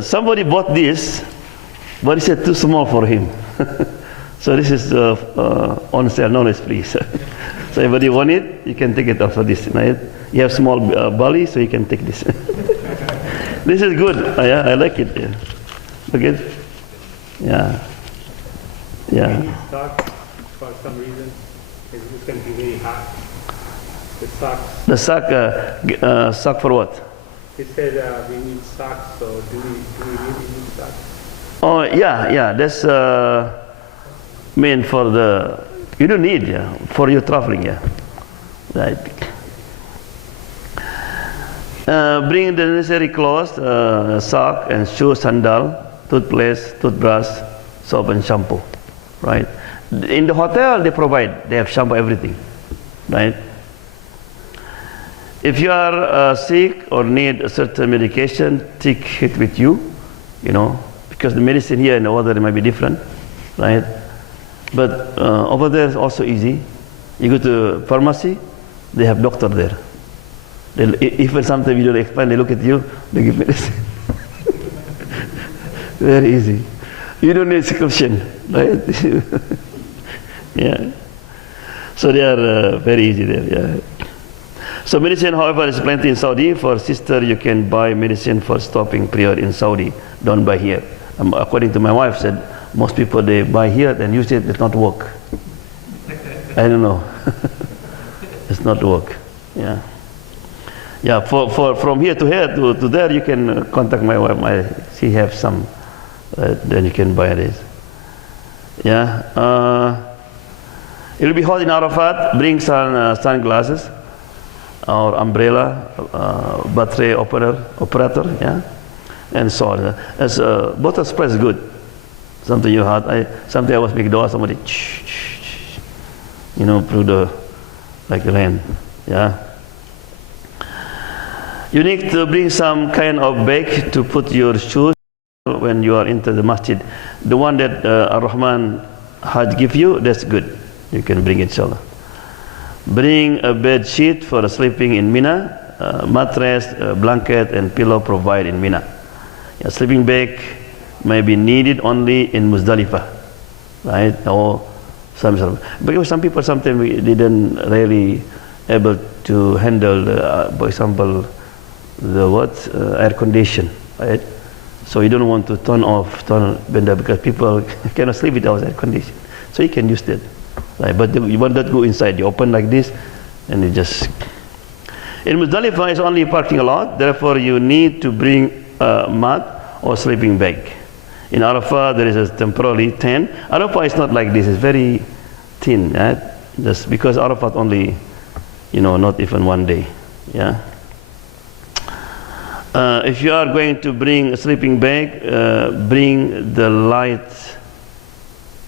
Somebody bought this, but he said too small for him. So this is on sale, no less free. So everybody want it, you can take it off for this, right? You have small belly, so you can take this. This is good. Yeah, I like it. Yeah. Look at, yeah, yeah. Socks, for some reason, it's going to be very hot. The socks. The sock for what? It said we need socks, so do we really need socks? Oh yeah. That's meant for the. You don't need, yeah, for your traveling, yeah, right. Bring the necessary clothes, sock and shoes, sandal, toothpaste, toothbrush, soap and shampoo, right? In the hotel they provide, they have shampoo, everything, right? If you are sick or need a certain medication, take it with you, because the medicine here and over there might be different, right? But over there is also easy. You go to pharmacy, they have doctor there. Even sometimes you don't explain, they look at you, they give medicine. Very easy. You don't need prescription, right? Yeah. So they are very easy there. Yeah. So medicine, however, is plenty in Saudi. For sister, you can buy medicine for stopping period in Saudi. Don't buy here. According to my wife, said most people they buy here and use it not work. I don't know. It's not work. Yeah. Yeah. For from here to here to there, you can contact my wife. She have some. Then you can buy this. Yeah. It'll be hot in Arafat. Bring sunglasses or umbrella, battery operator, yeah, and so on. As bottle spray is good. Something you had. Something I was making door. Somebody, through the like rain, yeah. You need to bring some kind of bag to put your shoes when you are into the masjid. The one that Ar-Rahman Hajj give you, that's good. You can bring it, inshallah. Bring a bed sheet for sleeping in Mina, mattress, blanket, and pillow provided in Mina. A sleeping bag may be needed only in Muzdalifah, right? Or because some people sometimes they didn't really able to handle, for example, the air condition, right? So you don't want to turn benda because people cannot sleep without air condition. So you can use that. Right, but you want that go inside, you open like this and you just... In Muzdalifah is only parking a lot, therefore you need to bring a mat or sleeping bag. In Arafah there is a temporary tent. Arafah is not like this, it's very thin, right? Just because Arafat only, not even one day. Yeah. If you are going to bring a sleeping bag, bring the light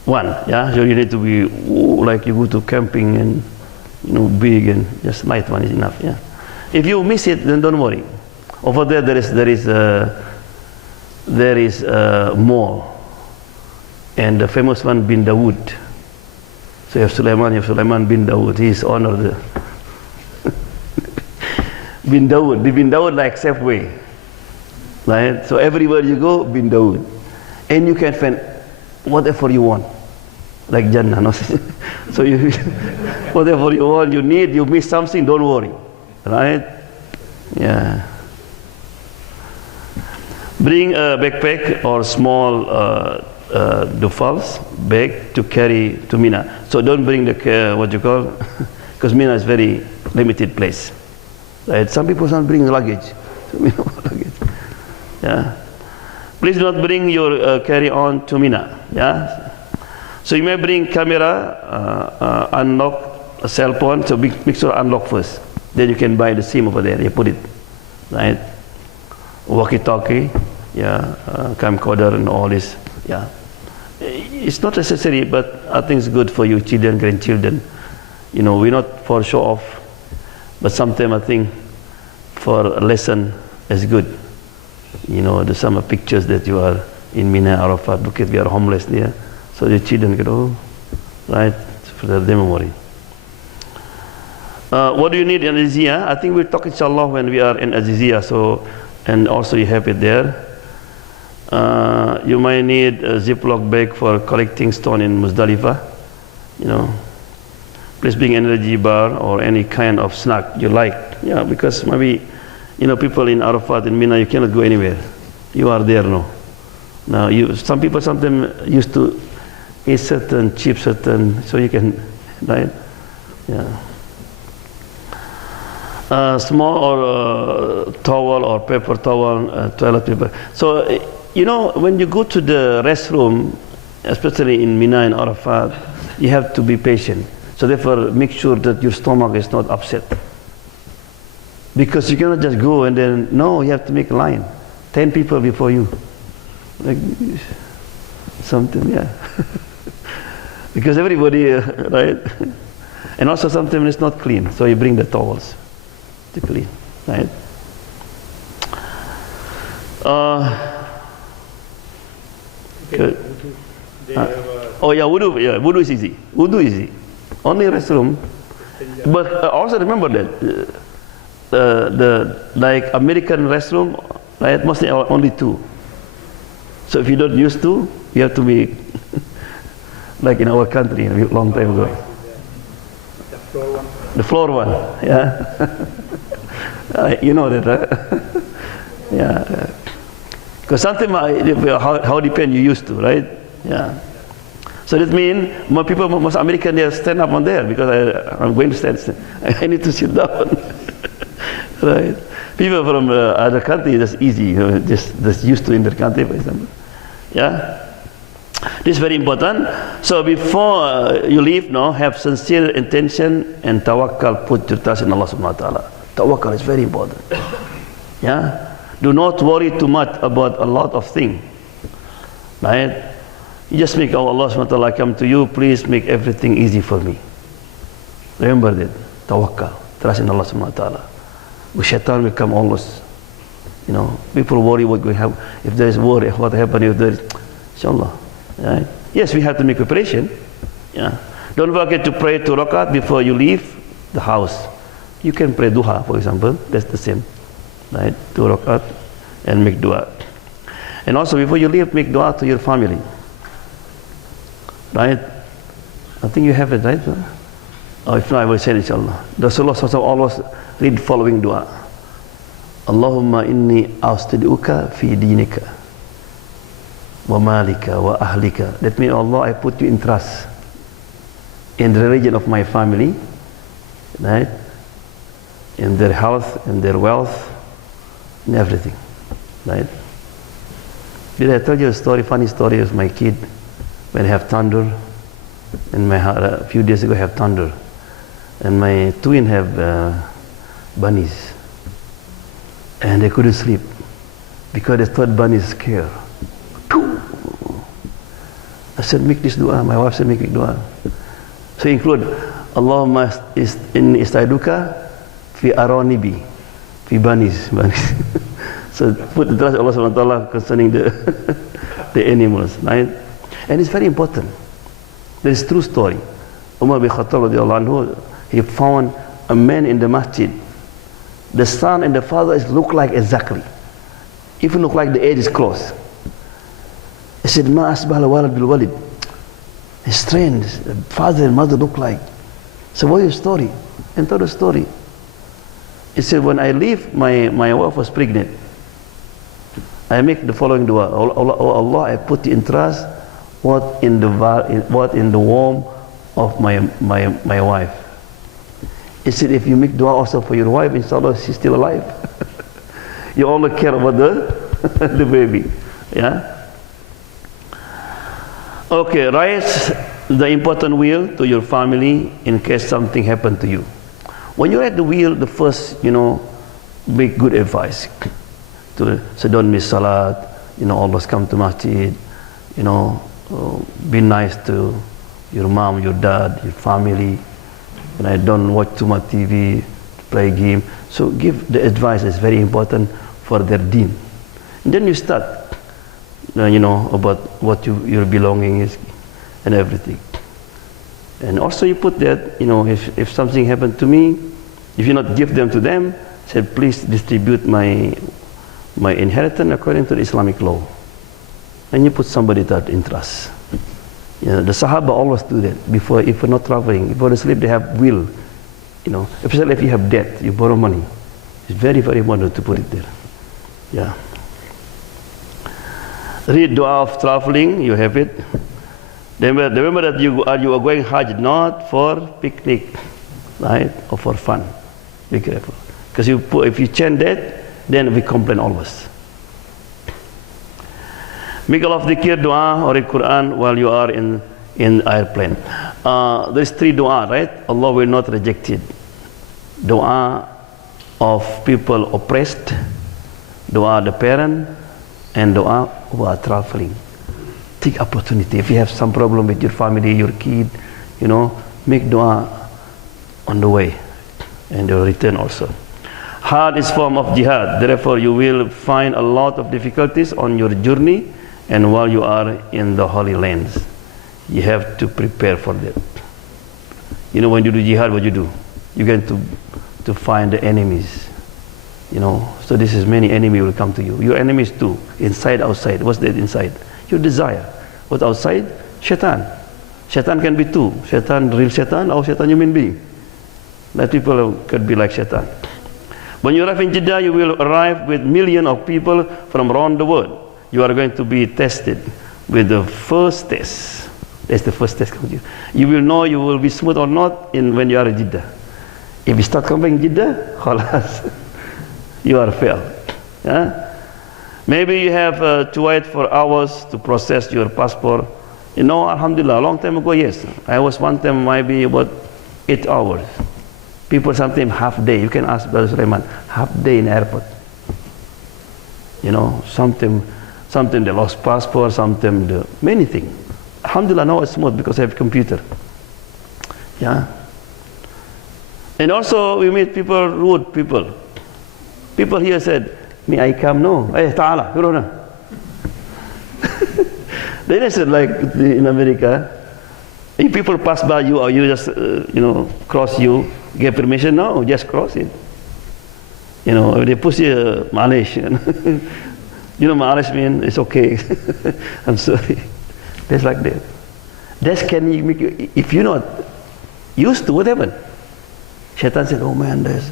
one, yeah. So you need to be like you go to camping and big and just light one is enough, yeah. If you miss it, then don't worry. Over there, there is a mall, and the famous one bin Dawood. So you have Sulaiman bin Dawood. He is owner of the bin Dawood. The bin Dawood like Safeway, right? So everywhere you go, bin Dawood, and you can find whatever you want, like Jannah. No? So you, whatever you want, you need, you miss something, don't worry, right? Yeah. Bring a backpack or small duffels bag to carry to Mina. So don't bring the what you call, because Mina is very limited place. Right? Some people don't bring luggage. Luggage. Yeah. Please do not bring your carry-on to Mina. Yeah. So you may bring camera, unlock a cell phone. So make sure unlock first. Then you can buy the SIM over there. You put it, right? Walkie-talkie, yeah, camcorder and all this. Yeah. It's not necessary, but I think it's good for you children, grandchildren. We're not for show off, but sometimes I think for a lesson is good. There's some pictures that you are in Mina, Arafat. Look at, we are homeless there. So the children go, right, for their memory. What do you need in Aziziyah? I think we'll talk inshallah when we are in Aziziyah. So, and also you have it there. You might need a Ziploc bag for collecting stone in Muzdalifah. Please bring energy bar or any kind of snack you like. Yeah, because maybe, people in Arafat and Mina, you cannot go anywhere. You are there, no. Now, some people sometimes used to eat certain cheap, so you can, right? Yeah. Small or towel or paper towel, toilet paper. So, when you go to the restroom, especially in Mina and Arafat, you have to be patient. So therefore, make sure that your stomach is not upset. Because you cannot just go and then, no, you have to make a line. 10 people before you. Like something, yeah. Because everybody, right? And also sometimes it's not clean, so you bring the towels to clean, right? Good. Oh yeah, wudu. Yeah, wudu is easy. Wudu is easy. Only restroom. But also remember that the like American restroom, right? Mostly only 2. So if you don't use 2, you have to be like in our country a long time ago. The floor one. Yeah. You know that, right? Yeah. Because sometimes how depend you used to, right? Yeah. So that means more people, most Americans, they stand up on there because I'm going to stand. I need to sit down. Right? People from other countries, that's easy. You know, just used to in their country, for example. Yeah. This is very important. So before you leave, no, have sincere intention and tawakkal, put your trust in Allah subhanahu wa ta'ala. Tawakkal is very important. Yeah. Do not worry too much about a lot of things. Right? You just make Allah subhanahu wa ta'ala come to you, please make everything easy for me. Remember that. Tawakkal. Trust in Allah subhanahu wa ta'ala. Shaitan will come almost. You know, people worry what will happen. If there is war, what happens if there is, inshallah. Right? Yes, we have to make preparation. Yeah. Don't forget to pray 2 rakat before you leave the house. You can pray duha, for example. That's the same. Right? 2 rakat and make dua. And also before you leave, make dua to your family. Right? I think you have it, right? Or if not, I will say it, inshallah. Rasulullah always read following dua. Allahumma inni awstiduka fi dinika wa malika wa ahlika. That means, Allah, I put you in trust in the religion of my family, right? In their health, in their wealth, in everything, right? Did I tell you a story, funny story of my kid when I have thunder? And a few days ago I have thunder. And my twin have bunnies. And they couldn't sleep because they thought bunnies scared. I said, make this dua. My wife said, make it dua. So include, Allahumma inni istaiduka fi aronibi, fi bunnies. So put the trust of Allah subhanahu wa ta'ala concerning the animals, right? And it's very important. There is true story. Umar bin Khattab radiallahu anhu, he found a man in the masjid. The son and the father look like exactly. Even look like the age is close. He said, Ma asbah walad bil walid. It's strange. The father and mother look like. So what is your story? And told the story. He said, when I leave, my wife was pregnant. I make the following dua. Oh Allah, I put you in trust what in the womb of my wife. He said, if you make dua also for your wife, inshallah she's still alive. You only care about the baby. Yeah? Okay, write the important will to your family in case something happened to you. When you write the will, the first, make good advice. So don't miss salat, always come to masjid, be nice to your mom, your dad, your family. Don't watch too much TV, play game. So give the advice that's very important for their deen. And then you start, about what your belonging is and everything. And also you put that, if something happened to me, if you not give them to them, say please distribute my inheritance according to the Islamic law. And you put somebody that in trust. The Sahaba always do that. Before, if you're not traveling, before they sleep, they have will. Especially if you have debt, you borrow money. It's very, very important to put it there. Yeah. Read dua of traveling, you have it. Remember that you are going Hajj not for picnic, right, or for fun. Be careful, because if you chant that, then we complain always. Make a lot of dhikr, dua, or read Quran while you are in airplane. There's 3 dua, right? Allah will not reject it. Dua of people oppressed, dua the parent, and dua who are traveling. Take opportunity. If you have some problem with your family, your kid, make dua on the way, and you'll return also. Hajj is form of jihad. Therefore, you will find a lot of difficulties on your journey. And while you are in the Holy Lands, you have to prepare for that. When you do jihad, what you do? You get to find the enemies. So this is many enemies will come to you. Your enemies too, inside, outside. What's that inside? Your desire. What's outside? Shaitan. Shaitan can be 2. Shaitan, real shaitan, or shaitan human being. That people could be like shaitan. When you arrive in Jeddah, you will arrive with millions of people from around the world. You are going to be tested with the first test. That's the first test. You will know you will be smooth or not when you are in Jeddah. If you start coming in Jeddah, khalas, you are failed. Yeah? Maybe you have to wait for hours to process your passport. You know, alhamdulillah, a long time ago, yes. I was one time maybe about 8 hours. People sometimes half day. You can ask Brother Sulaiman, half day in airport. You know, sometimes they lost passport, sometimes many things. Alhamdulillah, now it's smooth because I have computer. Yeah. And also we meet people, rude people. People here said, "Me, I come no. Hey, ta'ala, corona." They just said like in America, if people pass by you or you just cross you, get permission, no, just cross it. You know, if they push you, Malish. You know, Malish mean it's okay. I'm sorry. That's like that. That's can you make you, if you're not used to what happened. Shaitan said, "Oh man, there's,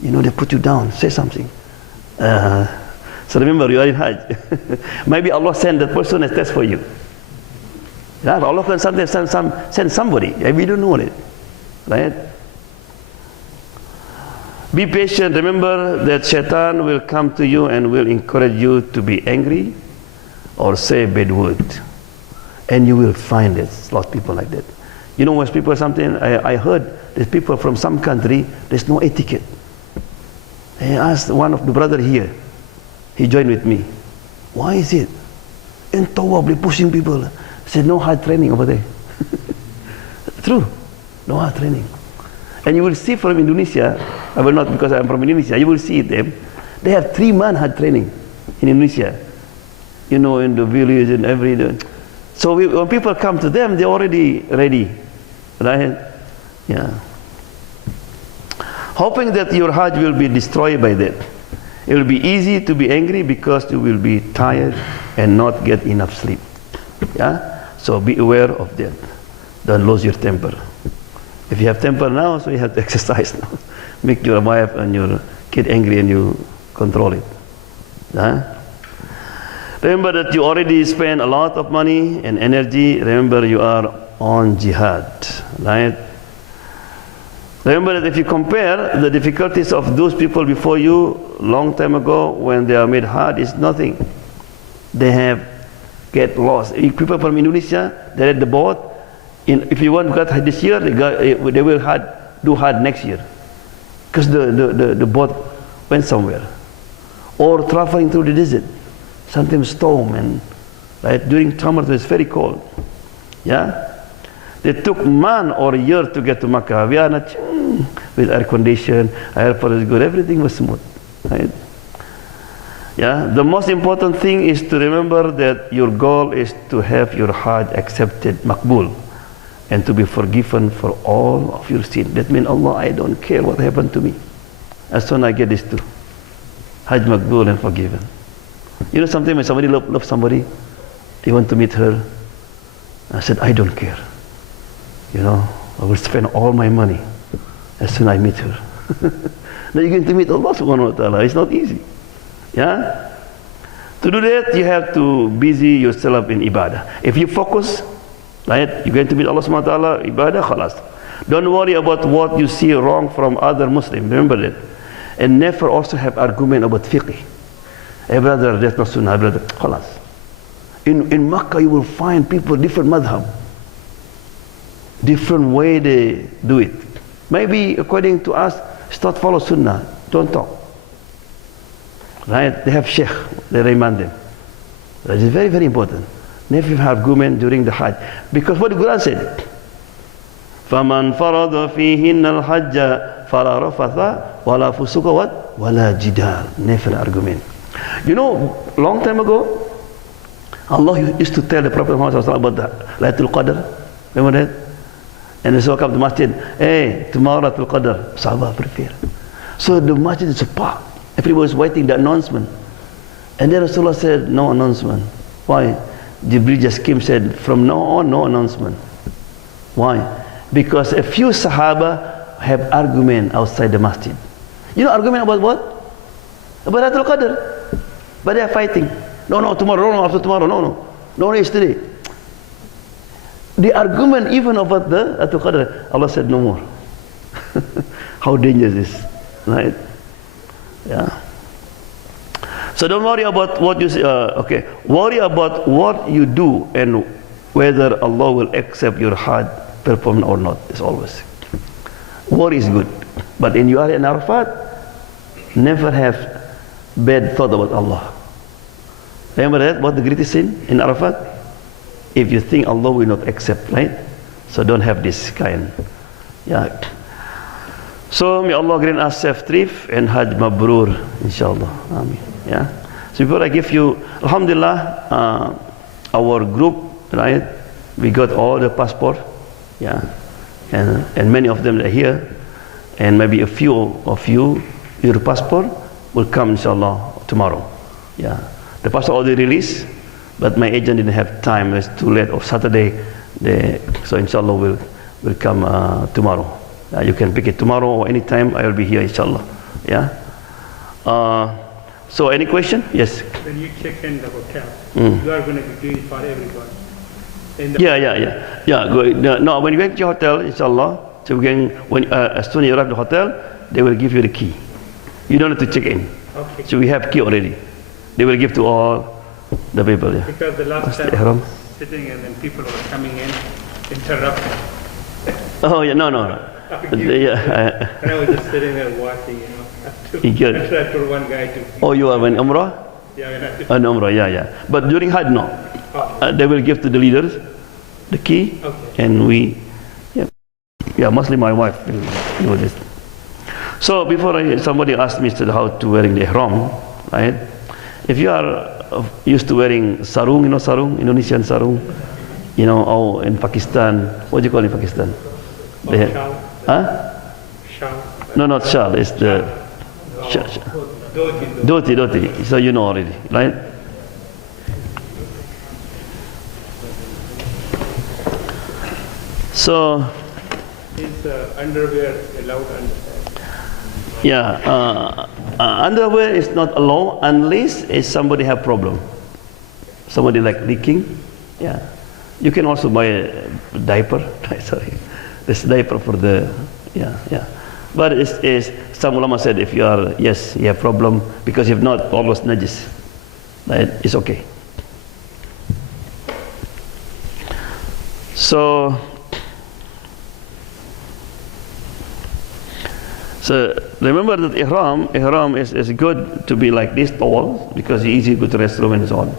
they put you down. Say something." So remember, you are in Hajj. Maybe Allah sent that person as test for you. Yeah, Allah can sometimes send somebody. We don't know it, right? Be patient. Remember that Shaitan will come to you and will encourage you to be angry or say bad word, and you will find it. A lot of people like that. You know, when people something I heard there's people from some country there's no etiquette. I asked one of the brother here. He joined with me. Why is it? In Tawab, they pushing people. I said, no hard training over there. True, no hard training. And you will see from Indonesia, I will not because I'm from Indonesia, you will see them. They have 3 months hard training in Indonesia. You know, in the village and everything. So when people come to them, they're already ready. Right? Yeah. Hoping that your heart will be destroyed by that. It will be easy to be angry because you will be tired and not get enough sleep. Yeah? So be aware of that. Don't lose your temper. If you have temper now, so you have to exercise now. Make your wife and your kid angry and you control it. Yeah? Remember that you already spent a lot of money and energy. Remember you are on jihad. Right? Remember that if you compare the difficulties of those people before you long time ago when they are made hard, it's nothing. They have get lost. People from Indonesia, they're at the boat. If you want to get this year, they will do hard next year. Because the boat went somewhere. Or traveling through the desert. Sometimes storm and right during summer it was very cold. Yeah? They took month or a year to get to Makkah. We are not with air condition, airport is good, everything was smooth. Right? Yeah? The most important thing is to remember that your goal is to have your Hajj accepted, makbul, and to be forgiven for all of your sin. That means, Allah, I don't care what happened to me. As soon as I get this too. Hajj makbul and forgiven. You know, sometimes when somebody loves somebody, you want to meet her. I said, I don't care. You know, I will spend all my money as soon as I meet her. Now you're going to meet Allah subhanahu wa ta'ala. It's not easy. Yeah? To do that, you have to busy yourself in ibadah. If you focus, right, you're going to meet Allah subhanahu wa ta'ala, ibadah, khalas. Don't worry about what you see wrong from other Muslims. Remember that. And never also have argument about fiqh. Hey brother, that's not sunnah, brother. Khalas. In Makkah you will find people different madhab. Different way they do it. Maybe according to us, start follow sunnah. Don't talk. Right? They have Sheikh, they remind them. That is very, very important. Never have argument during the Hajj. Because what the Quran said, فَمَنْ فَرَضَ فِيهِنَّ الْحَجَّ فَلَا رَفَثَ وَلَا فُسُقَ وَلَا جِدَالَ. Never argument. You know, long time ago, Allah used to tell the Prophet Muhammad about the Laylatul Qadr. Remember that? And they woke up the masjid. Hey, tomorrow Laylatul Qadr. Sahaba prepare. So the masjid is a park. Everybody was waiting the announcement. And then Rasulullah said, no announcement. Why? Jibril just came said, from now on, no announcement. Why? Because a few Sahaba have argument outside the masjid. You know, argument about what? About Lailatul Qadr. But they are fighting. No, tomorrow, no, after tomorrow, no, yesterday. The argument even about the Lailatul Qadr, Allah said no more. How dangerous is this, right? Yeah. So don't worry about what you say. Okay, worry about what you do and whether Allah will accept your Hajj performed or not. It's always. Worry is good, but when you are in Arafat, never have bad thought about Allah. Remember that? What the greatest sin in Arafat? If you think Allah will not accept, right? So don't have this kind. Yeah. So may Allah grant us safe trip and Hajj Mabrur, inshallah. Amin. Yeah. So before I give you, Alhamdulillah, our group, right? We got all the passport, yeah, and many of them are here, and maybe a few of you, your passport will come inshallah tomorrow. Yeah. The passport already released, but my agent didn't have time. It's too late of Saturday. So inshallah will come tomorrow. You can pick it tomorrow or anytime. I will be here inshallah. Yeah. So any question? Yes. When you check in the hotel, you are going to be doing for everybody. Yeah. No, when you get to your hotel, inshallah. So as soon as you arrive at the hotel, they will give you the key. You don't have to check in. Okay. So we have key already. They will give to all the people. Yeah. Because the last time I was sitting and then people were coming in, interrupting. Oh yeah, no. Yeah. And I was just sitting there watching, I tried for one guy to. Oh, you are in Umrah? Yeah, in Umrah, yeah. But during Hajj, no. They will give to the leaders the key, and mostly my wife will do this. So before somebody asked me how to wearing the ihram, right? If you are used to wearing sarung, sarung, Indonesian sarung, or in Pakistan, what do you call it in Pakistan? Shawl. Huh? Shawl. No, not shawl. It's the dhoti. So you know already, right? So. Is underwear allowed? Yeah, underwear is not allowed unless somebody have problem. Somebody like leaking. Yeah, you can also buy a diaper. Sorry, this diaper for the yeah. But it's some ulama said if you have problem because you've not almost najis, right? It's okay. So remember that ihram is good to be like this tall because it's easy to go to the restroom and so on.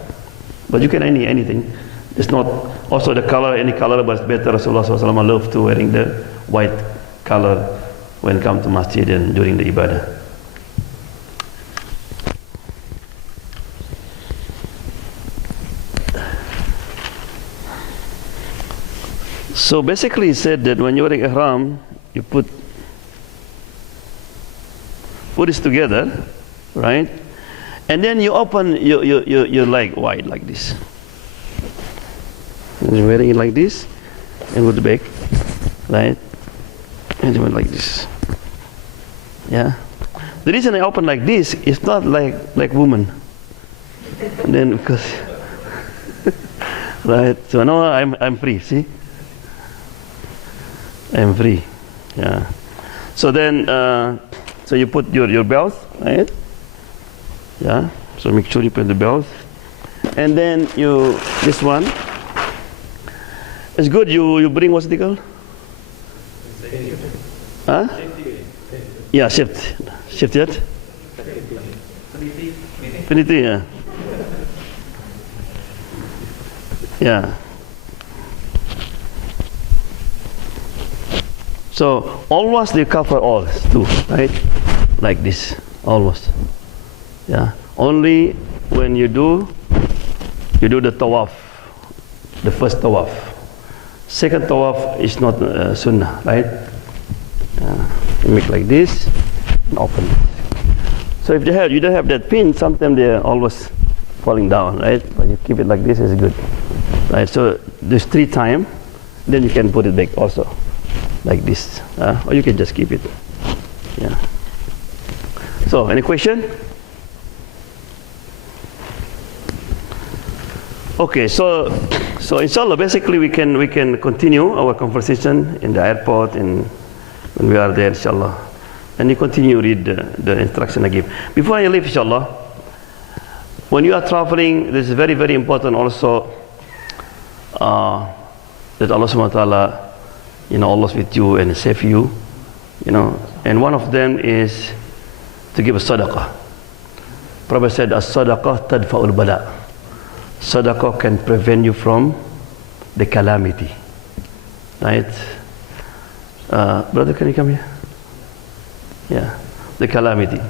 But you can anything. It's not also the color, any color, but it's better. Rasulullah SAW loved to wearing the white color when come to masjid and during the ibadah. So basically he said that when you're wearing ihram, you put this together, right? And then you open your leg wide like this. And you're wearing it like this, and with the back, right? And you went like this. Yeah. The reason I open like this is not like woman. And then because right. So now I'm free. See, I'm free. Yeah. So then. So you put your belt, right? Yeah. So make sure you put the belt, and then this one. It's good. You bring what's it called? Huh? Yeah, shift it. Finity, yeah. Yeah. So almost they cover all too, right? Like this, almost. Yeah. Only when you do the tawaf, the first tawaf. Second tawaf is not sunnah, right? You make like this and open it. So if you don't have that pin, sometimes they're always falling down, right? But you keep it like this is good, right? So there's 3 times, then you can put it back also. Like this, or you can just keep it. Yeah. So, any question? Okay, so inshallah, basically we can continue our conversation in the airport and when we are there, inshallah. And you continue read the instruction I give. Before I leave, inshallah, when you are traveling, this is very, very important also that Allah subhanahu wa ta'ala, Allah with you and save you, and one of them is to give a sadaqah. Prophet said, as-sadaqah tadfa'ul bala. Sadaqah can prevent you from the calamity. Right? Brother, can you come here? Yeah, the calamity.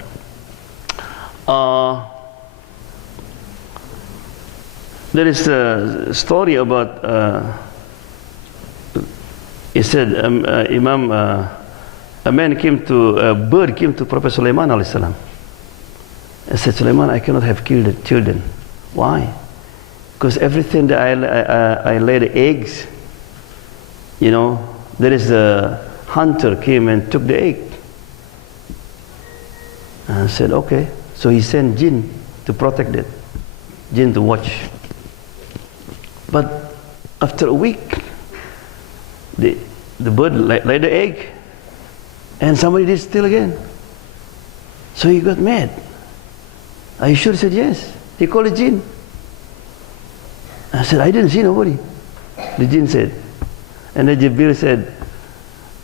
There is a story about, he said, a bird came to Prophet Sulaiman alayhi salam. I said, Sulaiman, I cannot have killed children. Why? Because everything that I lay the eggs, there is a hunter came and took the egg. And I said, okay. So he sent jinn to protect it, jinn to watch. But after a week, the bird laid the egg, and somebody did steal again. So he got mad. Are you sure? He said, yes. He called the jinn. I said, I didn't see nobody. The jinn said. And then Jibril said,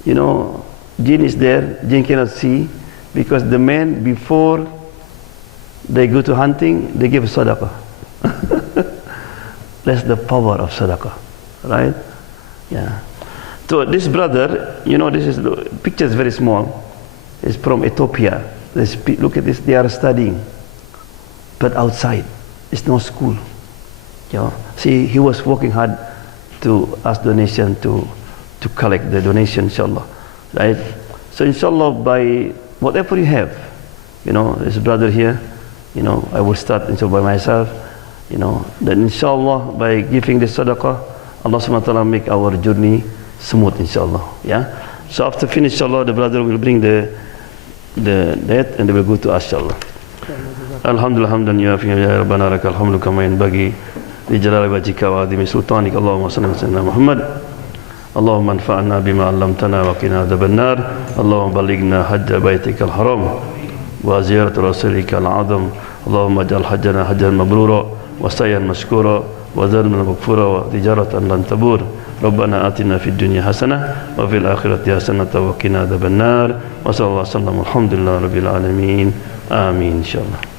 jinn is there, jinn cannot see, because the men, before they go to hunting, they give sadaqah. That's the power of sadaqah, right? Yeah. So this brother, the picture is very small. It's from Ethiopia. Look at this, they are studying. But outside, it's no school. See, he was working hard to ask donation, to collect the donation, inshallah. Right? So inshallah, by whatever you have, there's a brother here, I will start inshallah by myself, then inshallah, by giving the sadaqah, Allah subhanahu wa ta'ala make our journey smooth, inshallah. Yeah? So after finish, inshallah, the brother will bring the that and they will go to us, inshallah. Alhamdulillah, hamdan yafi ya rabbana lakal hamdu kama yanbaghi li jalali wajhika wa azimi sultanik. Allahumma salli ala sayyidina Muhammad. اللهم انفعنا بما علمتنا وقنا عذاب النار. اللهم بلغنا حج بيتك الحرام وزيارة رسولك العظم. اللهم اجعل حجنا حجا مبرورا وسعيا مشكورا وذنبا مغفورا وتجارة لن تبور. ربنا آتنا في الدنيا حسنة وفي الآخرة حسنة وقنا عذاب النار. وصلى الله وسلم. الحمد لله رب العالمين. آمين إن شاء الله.